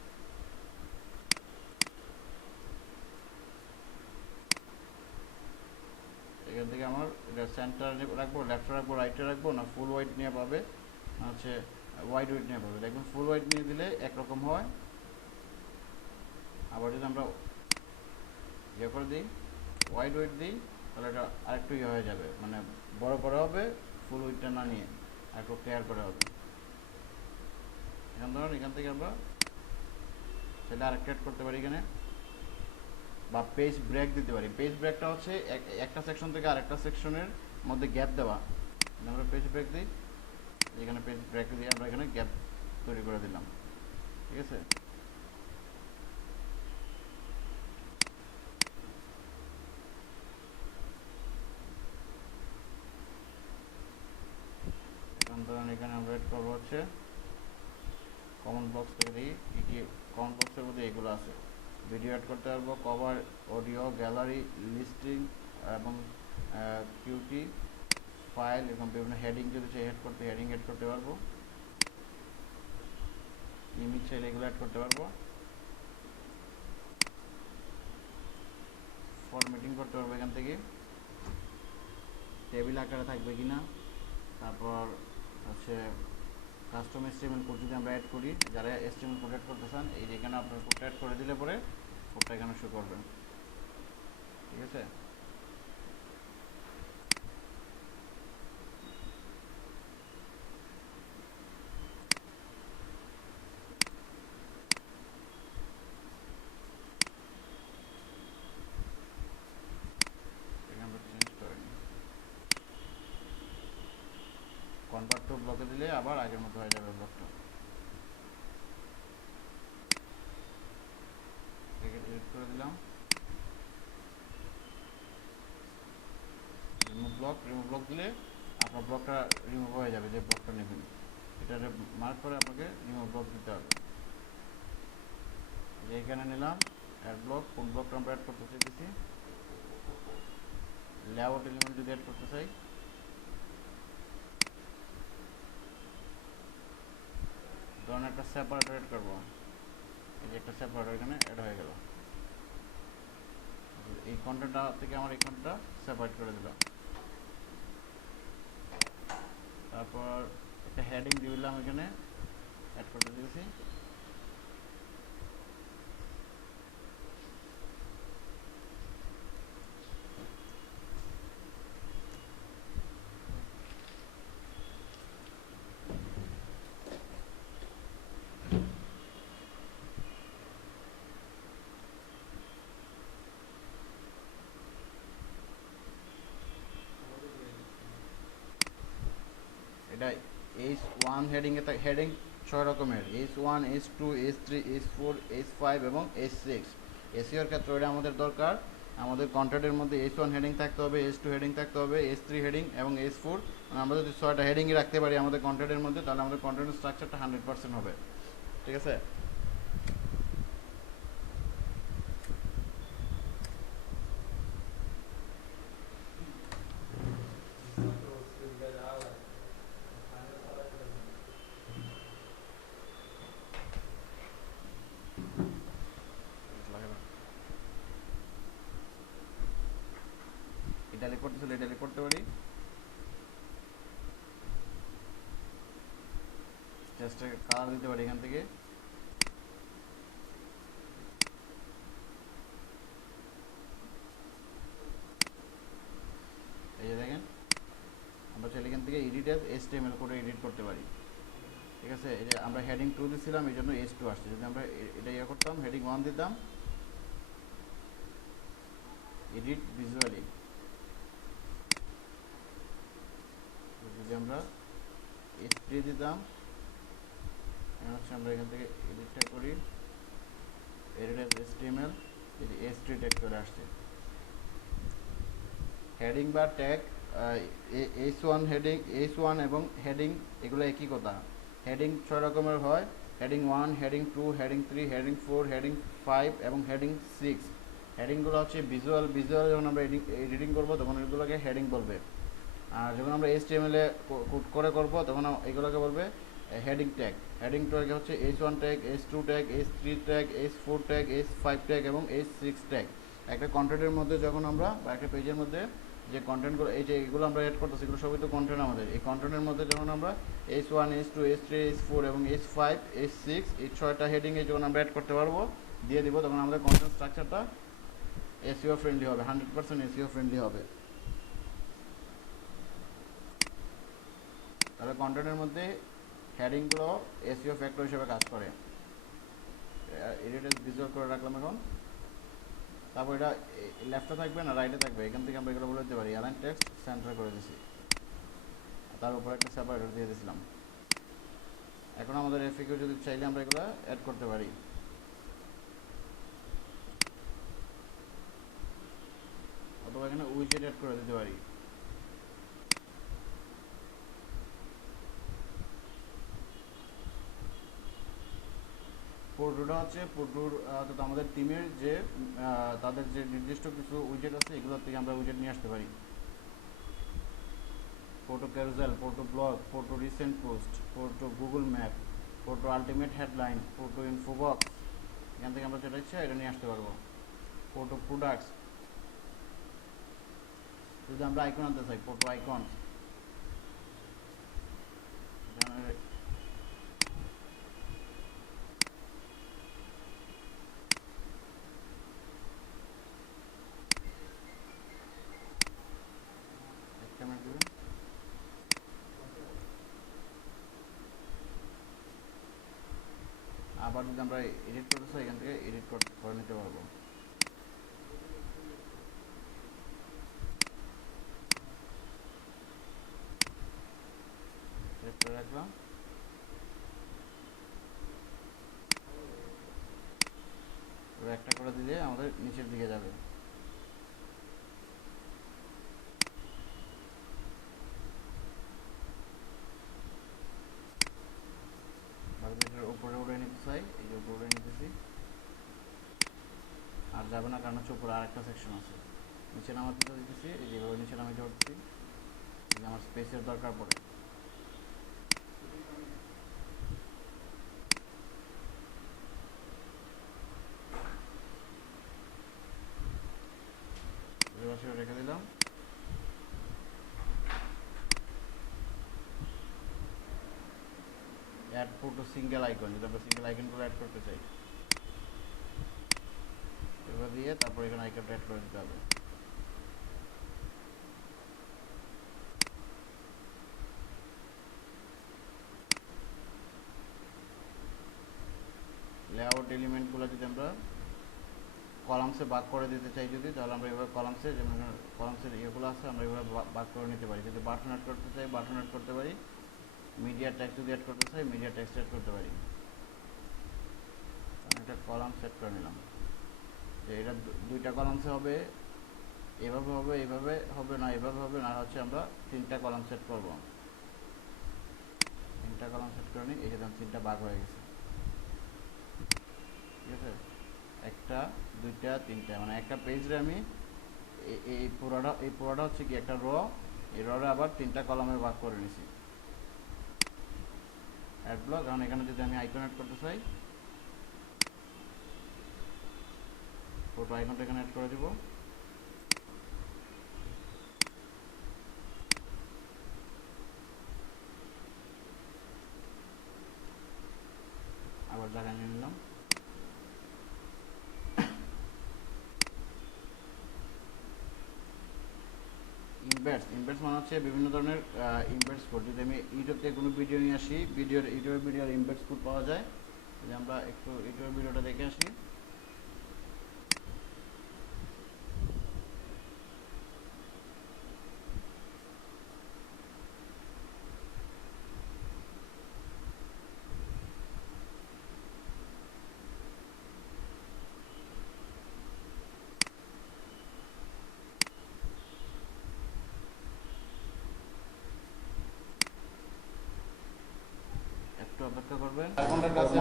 এখান থেকে আমার এটা সেন্টারে রাখবো, লেফটে রাখবো, রাইটে রাখবো, না ফুল হোয়াইট নিয়ে পাবে না হচ্ছে হোয়াইট নিয়ে পাবে। দেখবেন ফুল হোয়াইট নিয়ে দিলে একরকম হয়, আবার যদি আমরা করে দিই হোয়াইট দিই তাহলে এটা আরেকটু হয়ে যাবে, মানে বড় বড় হবে, ফুল হোয়াইটটা না নিয়ে আরেকটু ক্লিয়ার করে হবে। এখান থেকে আমরা সেটা আরেকটা অ্যাড করতে পারি এখানে, বা পেজ ব্রেক দিতে পারি। পেজ ব্রেকটা হচ্ছে একটা সেকশন থেকে আরেকটা সেকশনের মধ্যে গ্যাপ দেওয়া। আমরা পেজ ব্রেক দিই, এখানে পেজ ব্রেক দিয়ে আমরা এখানে গ্যাপ তৈরি করে দিলাম, ঠিক আছে। এখানে আমরা এড করবো হচ্ছে কমন বক্স থেকে দিই কী কী কমন বক্সের মধ্যে এগুলো আছে। ভিডিও অ্যাড করতে পারবো, কভার, অডিও, গ্যালারি, লিস্টিং এবং কিউটি, ফাইল এবং বিভিন্ন হেডিং যদি চাই অ্যাড করতে হেডিং অ্যাড করতে পারবো। ইমেজ চাইলে এগুলো অ্যাড করতে পারবো, ফরম্যাটিং করতে পারবো এখান থেকে, টেবিল আকারে থাকবে কিনা, তারপর হচ্ছে কাস্টম এসটিএমএল কোড যদি আমরা অ্যাড করি, যারা এসটিএমএল কোড অ্যাড করতে চান এই যেখানে আপনার কোডটা অ্যাড করে দিলে পরে কোডটা এখানে শো করবে। ঠিক আছে, এখানে চেঞ্জ করে নিই, কনভার্ট টু ব্লকে দিলে আবার আগের মতো হয়ে যাবে ব্লকটা। এডিট করে দিলাম, রিমুভ ব্লক দিলে আপনার ব্লকটা রিমুভ হয়ে যাবে, যে ব্লকটা নেবেন এটা মার্ক করে আপনাকে রিমুভ ব্লক দিতে হবে। এইখানে নিলাম অ্যাড ব্লক, কোন ব্লকটা আমরা অ্যাড করতে চাইতেছি, লেআউট এলিমেন্ট যদি অ্যাড করতে চাই, ধরুন একটা সেপারেটর অ্যাড করবো, এই যে একটা সেপারেটর এখানে অ্যাড হয়ে গেল, এই কন্টেন্টটা থেকে আমার এই কন্টেন্টটা সেপারেট করে দিলাম। তারপর একটা হেডিং দিয়ে দিলাম, এখানে অ্যাড করতে দিয়েছি, এটা H1 হেডিংয়ে হেডিং 6 রকমের, H1, H2, H3, H4, H5 এবং H6। এসইওর ক্ষেত্রে এটা আমাদের দরকার, আমাদের কন্টেন্টের মধ্যে H1 হেডিং থাকতে হবে, H2 হেডিং থাকতে হবে, H3 হেডিং এবং H4। আমরা যদি 6টা হেডিংই রাখতে পারি আমাদের কন্টেন্টের মধ্যে, তাহলে আমাদের কন্টেন্টের স্ট্রাকচারটা 100% হবে। ঠিক আছে, ইটালিক করতে চাইলে ইটালিক করতে পারি, জাস্ট কালার দিতে পারি এখান থেকে, এই যে দেখেন আমরা চাইলে এখান থেকে এডিট অ্যাজ HTML করে এডিট করতে পারি। ঠিক আছে, এই যে আমরা হেডিং 2 দিছিলাম এই জন্য H2 আসছে, যদি আমরা এটা ইয়ে করতাম হেডিং 1 দিতাম, এডিট ভিজুয়ালি, যদি আমরা H3 দিতাম, হচ্ছে আমরা এখান থেকে এডিটটা করি, এডিট অ্যাজ HTML, এই যে H3 ট্যাগ চলে আসছে। হেডিং বা ট্যাগ H1 হেডিং, H1 এবং হেডিং এগুলো একই কথা। হেডিং 6 রকমের হয়, heading 1, heading 2, heading 3, heading 4, heading 5 এবং হেডিং 6। হেডিংগুলো হচ্ছে ভিজুয়াল যখন আমরা এডিটিং করবো তখন এগুলোকে হেডিং বলবে, আর যখন আমরা HTML এ কোড করে করবো তখন এগুলোকে বলবে হেডিং ট্যাগ। হেডিং ট্যাগ হচ্ছে H1 tag, H2 tag, H3 tag, H4 tag, H5 tag এবং H6 ট্যাগ। একটা কন্টেন্টের মধ্যে যখন আমরা বা একটা পেজের মধ্যে যে কন্টেন্টগুলো এই যে এগুলো আমরা অ্যাড করতেছি এগুলো সবই তো কন্টেন্ট আমাদের, এই কন্টেন্টের মধ্যে যখন আমরা H1, H2, H3, H4 এবং H5, H6 এই 6টা হেডিংয়ে যখন আমরা অ্যাড করতে পারবো দিয়ে দিব, তখন আমাদের কন্টেন্ট স্ট্রাকচারটা এসইও ফ্রেন্ডলি হবে, 100% এসইও ফ্রেন্ডলি হবে। তাহলে কন্টেন্টের মধ্যে হেডিংগুলো এসইও ফ্যাক্টর হিসেবে কাজ করে। এডিট ভিজুয়াল করে রাখলাম এখন। তারপর এটা লেফটে থাকবে না রাইটে থাকবে, এখান থেকে আমরা এগুলো বলে দিতে পারি অ্যালাইন টেক্সট সেন্টার করে দিয়েছি, তার উপর একটা সেপারেটর দিয়ে দিয়েছিলাম। এখন আমাদের এফিকিউ যদি চাইলে আমরা এগুলো অ্যাড করতে পারি, অথবা এখানে উইজেট অ্যাড করে দিতে পারি। পোর্টুটা হচ্ছে পোর্টুর অর্থাৎ আমাদের টিমের যে তাদের যে নির্দিষ্ট কিছু উইজেট আছে এগুলোর থেকে আমরা উইজেট নিয়ে আসতে পারি। Porto carousel, Porto blog, Porto recent post, Porto Google map, photo ultimate headline, photo info box, এখান থেকে আমরা যেটা ইচ্ছা এটা নিয়ে আসতে পারবো। ফটো প্রোডাক্টস, যদি আমরা আইকন আনতে চাই, ফটো আইকন, একটা মিনিট দিবেন। আবার যদি আমরা এডিট করতে চাই এখান থেকে এডিট করে নিতে পারবো। সেভ করে রাখলাম। একটা করে দিলে আমাদের নিচের দিকে যাবে। উপরে উঠে নিতে চাই, এই যে উপরে নিতেছি, আর যাবে না কারণ হচ্ছে উপরে আরেকটা সেকশন আছে। নিচে নামাতে দিতেছি, এই যেভাবে নিচে নামাতে উঠছি, আমার স্পেসের দরকার পড়ে। রেখে দিলাম। অ্যাড ফটো সিঙ্গেল আইকন, যদি আমরা সিঙ্গেল আইকনগুলো অ্যাড করতে চাই এবার দিয়ে তারপর এখানে আইকনটা অ্যাড করে দিতে হবে। লেআউট এলিমেন্টগুলো যদি আমরা কলামসে ভাগ করে দিতে চাই যদি, তাহলে আমরা এভাবে কলামসে, যেমন কলামসের ইয়েগুলো আছে আমরা এভাবে ভাগ করে নিতে পারি। যদি বাটন অ্যাড করতে চাই বাটন অ্যাড করতে পারি, মিডিয়া টেক্সট যদি অ্যাড করতে চাই মিডিয়া টেক্সট অ্যাড করতে পারি। আমি একটা কলাম সেট করে নিলাম যে এটা দুইটা কলামসে হবে, এভাবে হবে, এইভাবে হবে না, এভাবে হবে না, হচ্ছে আমরা তিনটা কলাম সেট করব। তিনটা কলাম সেট করে নিই, এই যে তিনটা ভাগ হয়ে গেছে, ঠিক আছে? একটা, দুইটা, তিনটা, মানে একটা পেজে আমি এই পুরোটা হচ্ছে কি একটা র, এই রটা আবার তিনটা কলামে ভাগ করে নিছি। অ্যাড ব্লক, কারণ এখানে যদি আমি আইকন অ্যাড করতে চাই, ফটো আইকনটা এখানে অ্যাড করে দিব। আবার জায়গায় নিয়ে নিলাম। ইনভার্স মানে হচ্ছে বিভিন্ন ধরনের ইনভার্স কোড। যদি আমি ইউটিউব থেকে কোনো ভিডিও নিয়ে আসি, ইউটিউবের ভিডিওর ইনভার্স কোড পাওয়া যায়। যে আমরা একটু ইউটিউবের ভিডিওটা দেখে আসি। একটু অপেক্ষা করবেন। আপনার কাছে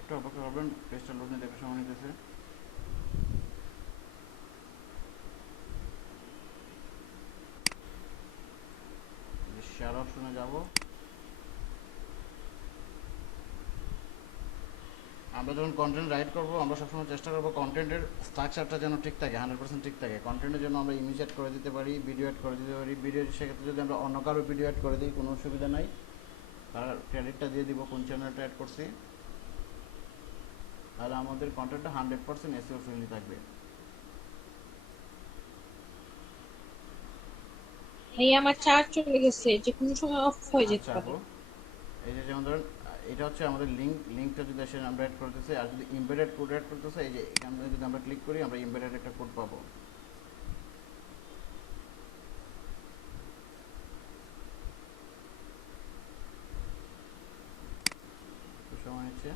একটু অপেক্ষা করবেন, পেজটা লোড নিতে একটু সময় নিতেছে। শেয়ার অপশনে যাব। আমরা যখন কন্টেন্ট রাইট করবো আমরা সবসময় চেষ্টা করবো কন্টেন্টের স্ট্রাকচারটা যেন ঠিক থাকে, 100% ঠিক থাকে। কন্টেন্টের জন্য আমরা ইমেজ অ্যাড করে দিতে পারি, ভিডিও অ্যাড করে দিতে পারি। ভিডিও সেক্ষেত্রে যদি আমরা অন্য কারো ভিডিও অ্যাড করে দিই কোনো অসুবিধা নাই, তার ক্রেডিটটা দিয়ে দিব কোন চ্যানেলটা অ্যাড করছি, তাহলে আমাদের কন্টেন্টটা 100% এসইও ফ্রেন্ডলি থাকবে। এই আমার চার্জ চলে গেছে, যে কোনো সময় অফ হয়ে যেতে আচ্ছা পারে। আপু, এই যে যেমন ধরুন এটা হচ্ছে আমাদের লিঙ্কটা যদি আসে আমরা অ্যাড করতেছি, আর যদি ইমবেডেড কোড অ্যাড করতেছে, এই যে এখানে যদি আমরা ক্লিক করি আমরা ইমবেডেড একটা কোড পাবো। সময় নিচ্ছে।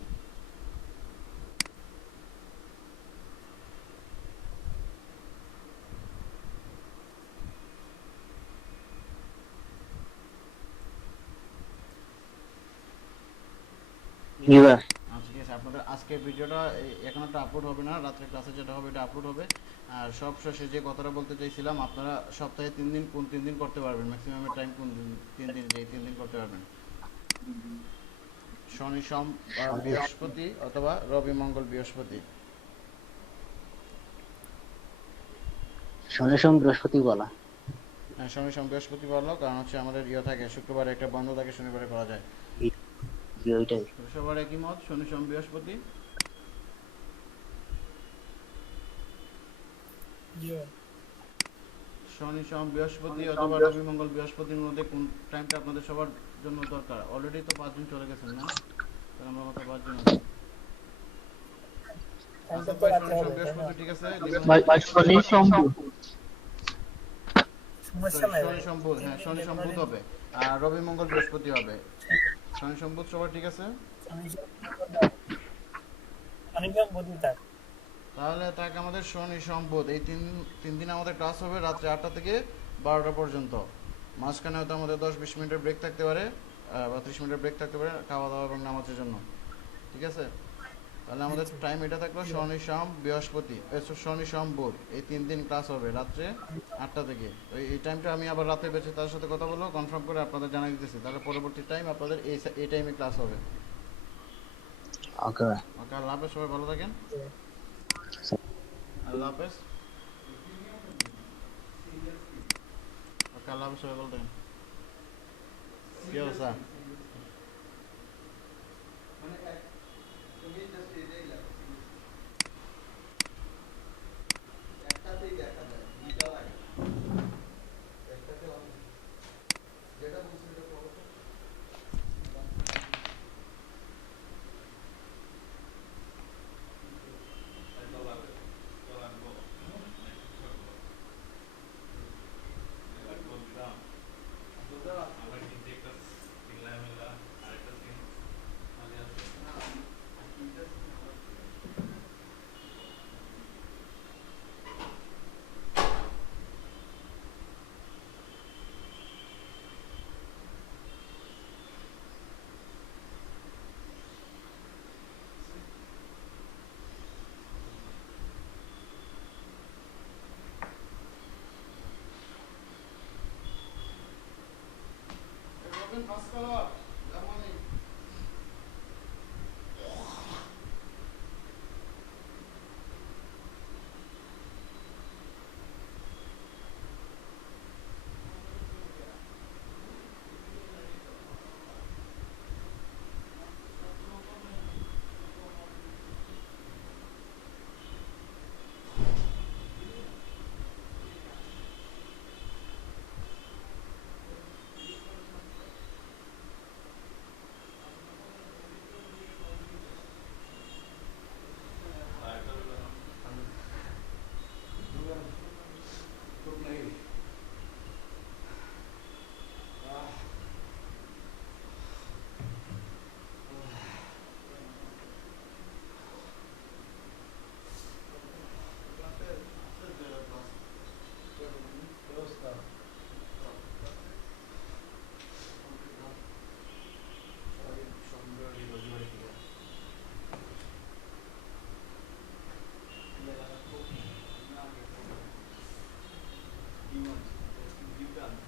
জি ভাই। আচ্ছা ঠিক আছে, আপনাদের আজকের ভিডিওটা এখন একটা আপলোড হবে না, রাত্রে ক্লাসে যেটা হবে এটা আপলোড হবে। আর সব শেষে যে কথাটা বলতে চাইছিলাম, আপনারা সপ্তাহে 3 দিন, কোন 3 দিন করতে পারবেন, ম্যাক্সিমামের টাইম কোন 3 দিন, যে 3 দিন করতে পারবেন? শনি সোম বৃহস্পতি অথবা রবি মঙ্গল বৃহস্পতি। শনি সোম বৃহস্পতি বলা। হ্যাঁ, শনি সোম বৃহস্পতি ভালো, কারণ হচ্ছে আমাদের থাকে শুক্রবারে একটা বন্ধ থাকে, শনিবারে করা যায়। ওইটাই। সবার একই মত, শনি সোম বৃহস্পতি। শনি সোম বৃহস্পতি অথবা রবি মঙ্গল বৃহস্পতির মধ্যে কোন টাইমটা আপনাদের সবার জন্য দরকার? অলরেডি তো 5 জন চলে গেছেন না, তাহলে আমরা মাত্র 5 জন আছি। আচ্ছা ভাই, শনি সোম বৃহস্পতি ঠিক আছে। শনি সোম বুধ। শনি সোম বুধ, হ্যাঁ শনি সোম বুধ হবে, আর রবি মঙ্গল বৃহস্পতি হবে। শনি সোম বুধ সবার ঠিক আছে? তাহলে তাকে আমাদের শনি সোম বুধ এই তিন দিন আমাদের ক্লাস হবে রাত্রে 8টা থেকে 12টা পর্যন্ত। মাঝখানে হয়তো আমাদের 10-20 মিনিটের ব্রেক থাকতে পারে, বা 30 মিনিটের ব্রেক থাকতে পারে খাওয়া দাওয়া এবং নামাজের জন্য, ঠিক আছে? তাহলে আমাদের টাইম এটা থাকলো শনি সোম বৃহস্পতি, শনি সোম বুধ এই 3 দিন ক্লাস হবে রাত্রে 8টা থেকে। তো এই টাইমটা আমি আবার রাতে বেঁচে তার সাথে কথা বলবো, কনফার্ম করে আপনাদের জানিয়ে দিতেছি। তাহলে পরবর্তী টাইম আপনাদের এই টাইমে ক্লাস হবে। ওকে ওকে, আল্লাহ হাফেজ, সবাই ভালো থাকেন। আল্লাহ হাফেজ। ওকে, আল্লাহ হাফেজ, সবাই ভালো থাকেন। কি অবস্থা? First colour Germany.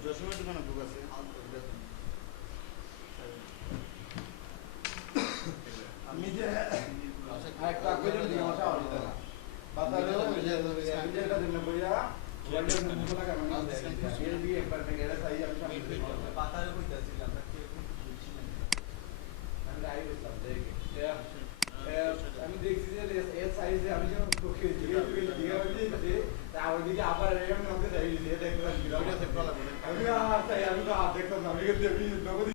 যশোরের দোকানে বুক আছে। আমি যে একটা কইলে দিই আমার সাথে দিতে না বাতালে ভিডিওটা দিন বইরা ওয়ার্ডের মুখ লাগা না এর দিয়ে একবার গেলে সাইজ আমি সামনে বাতালে কইতাছিলাম আমরা কি বুঝছি না আমি আই বললাম যে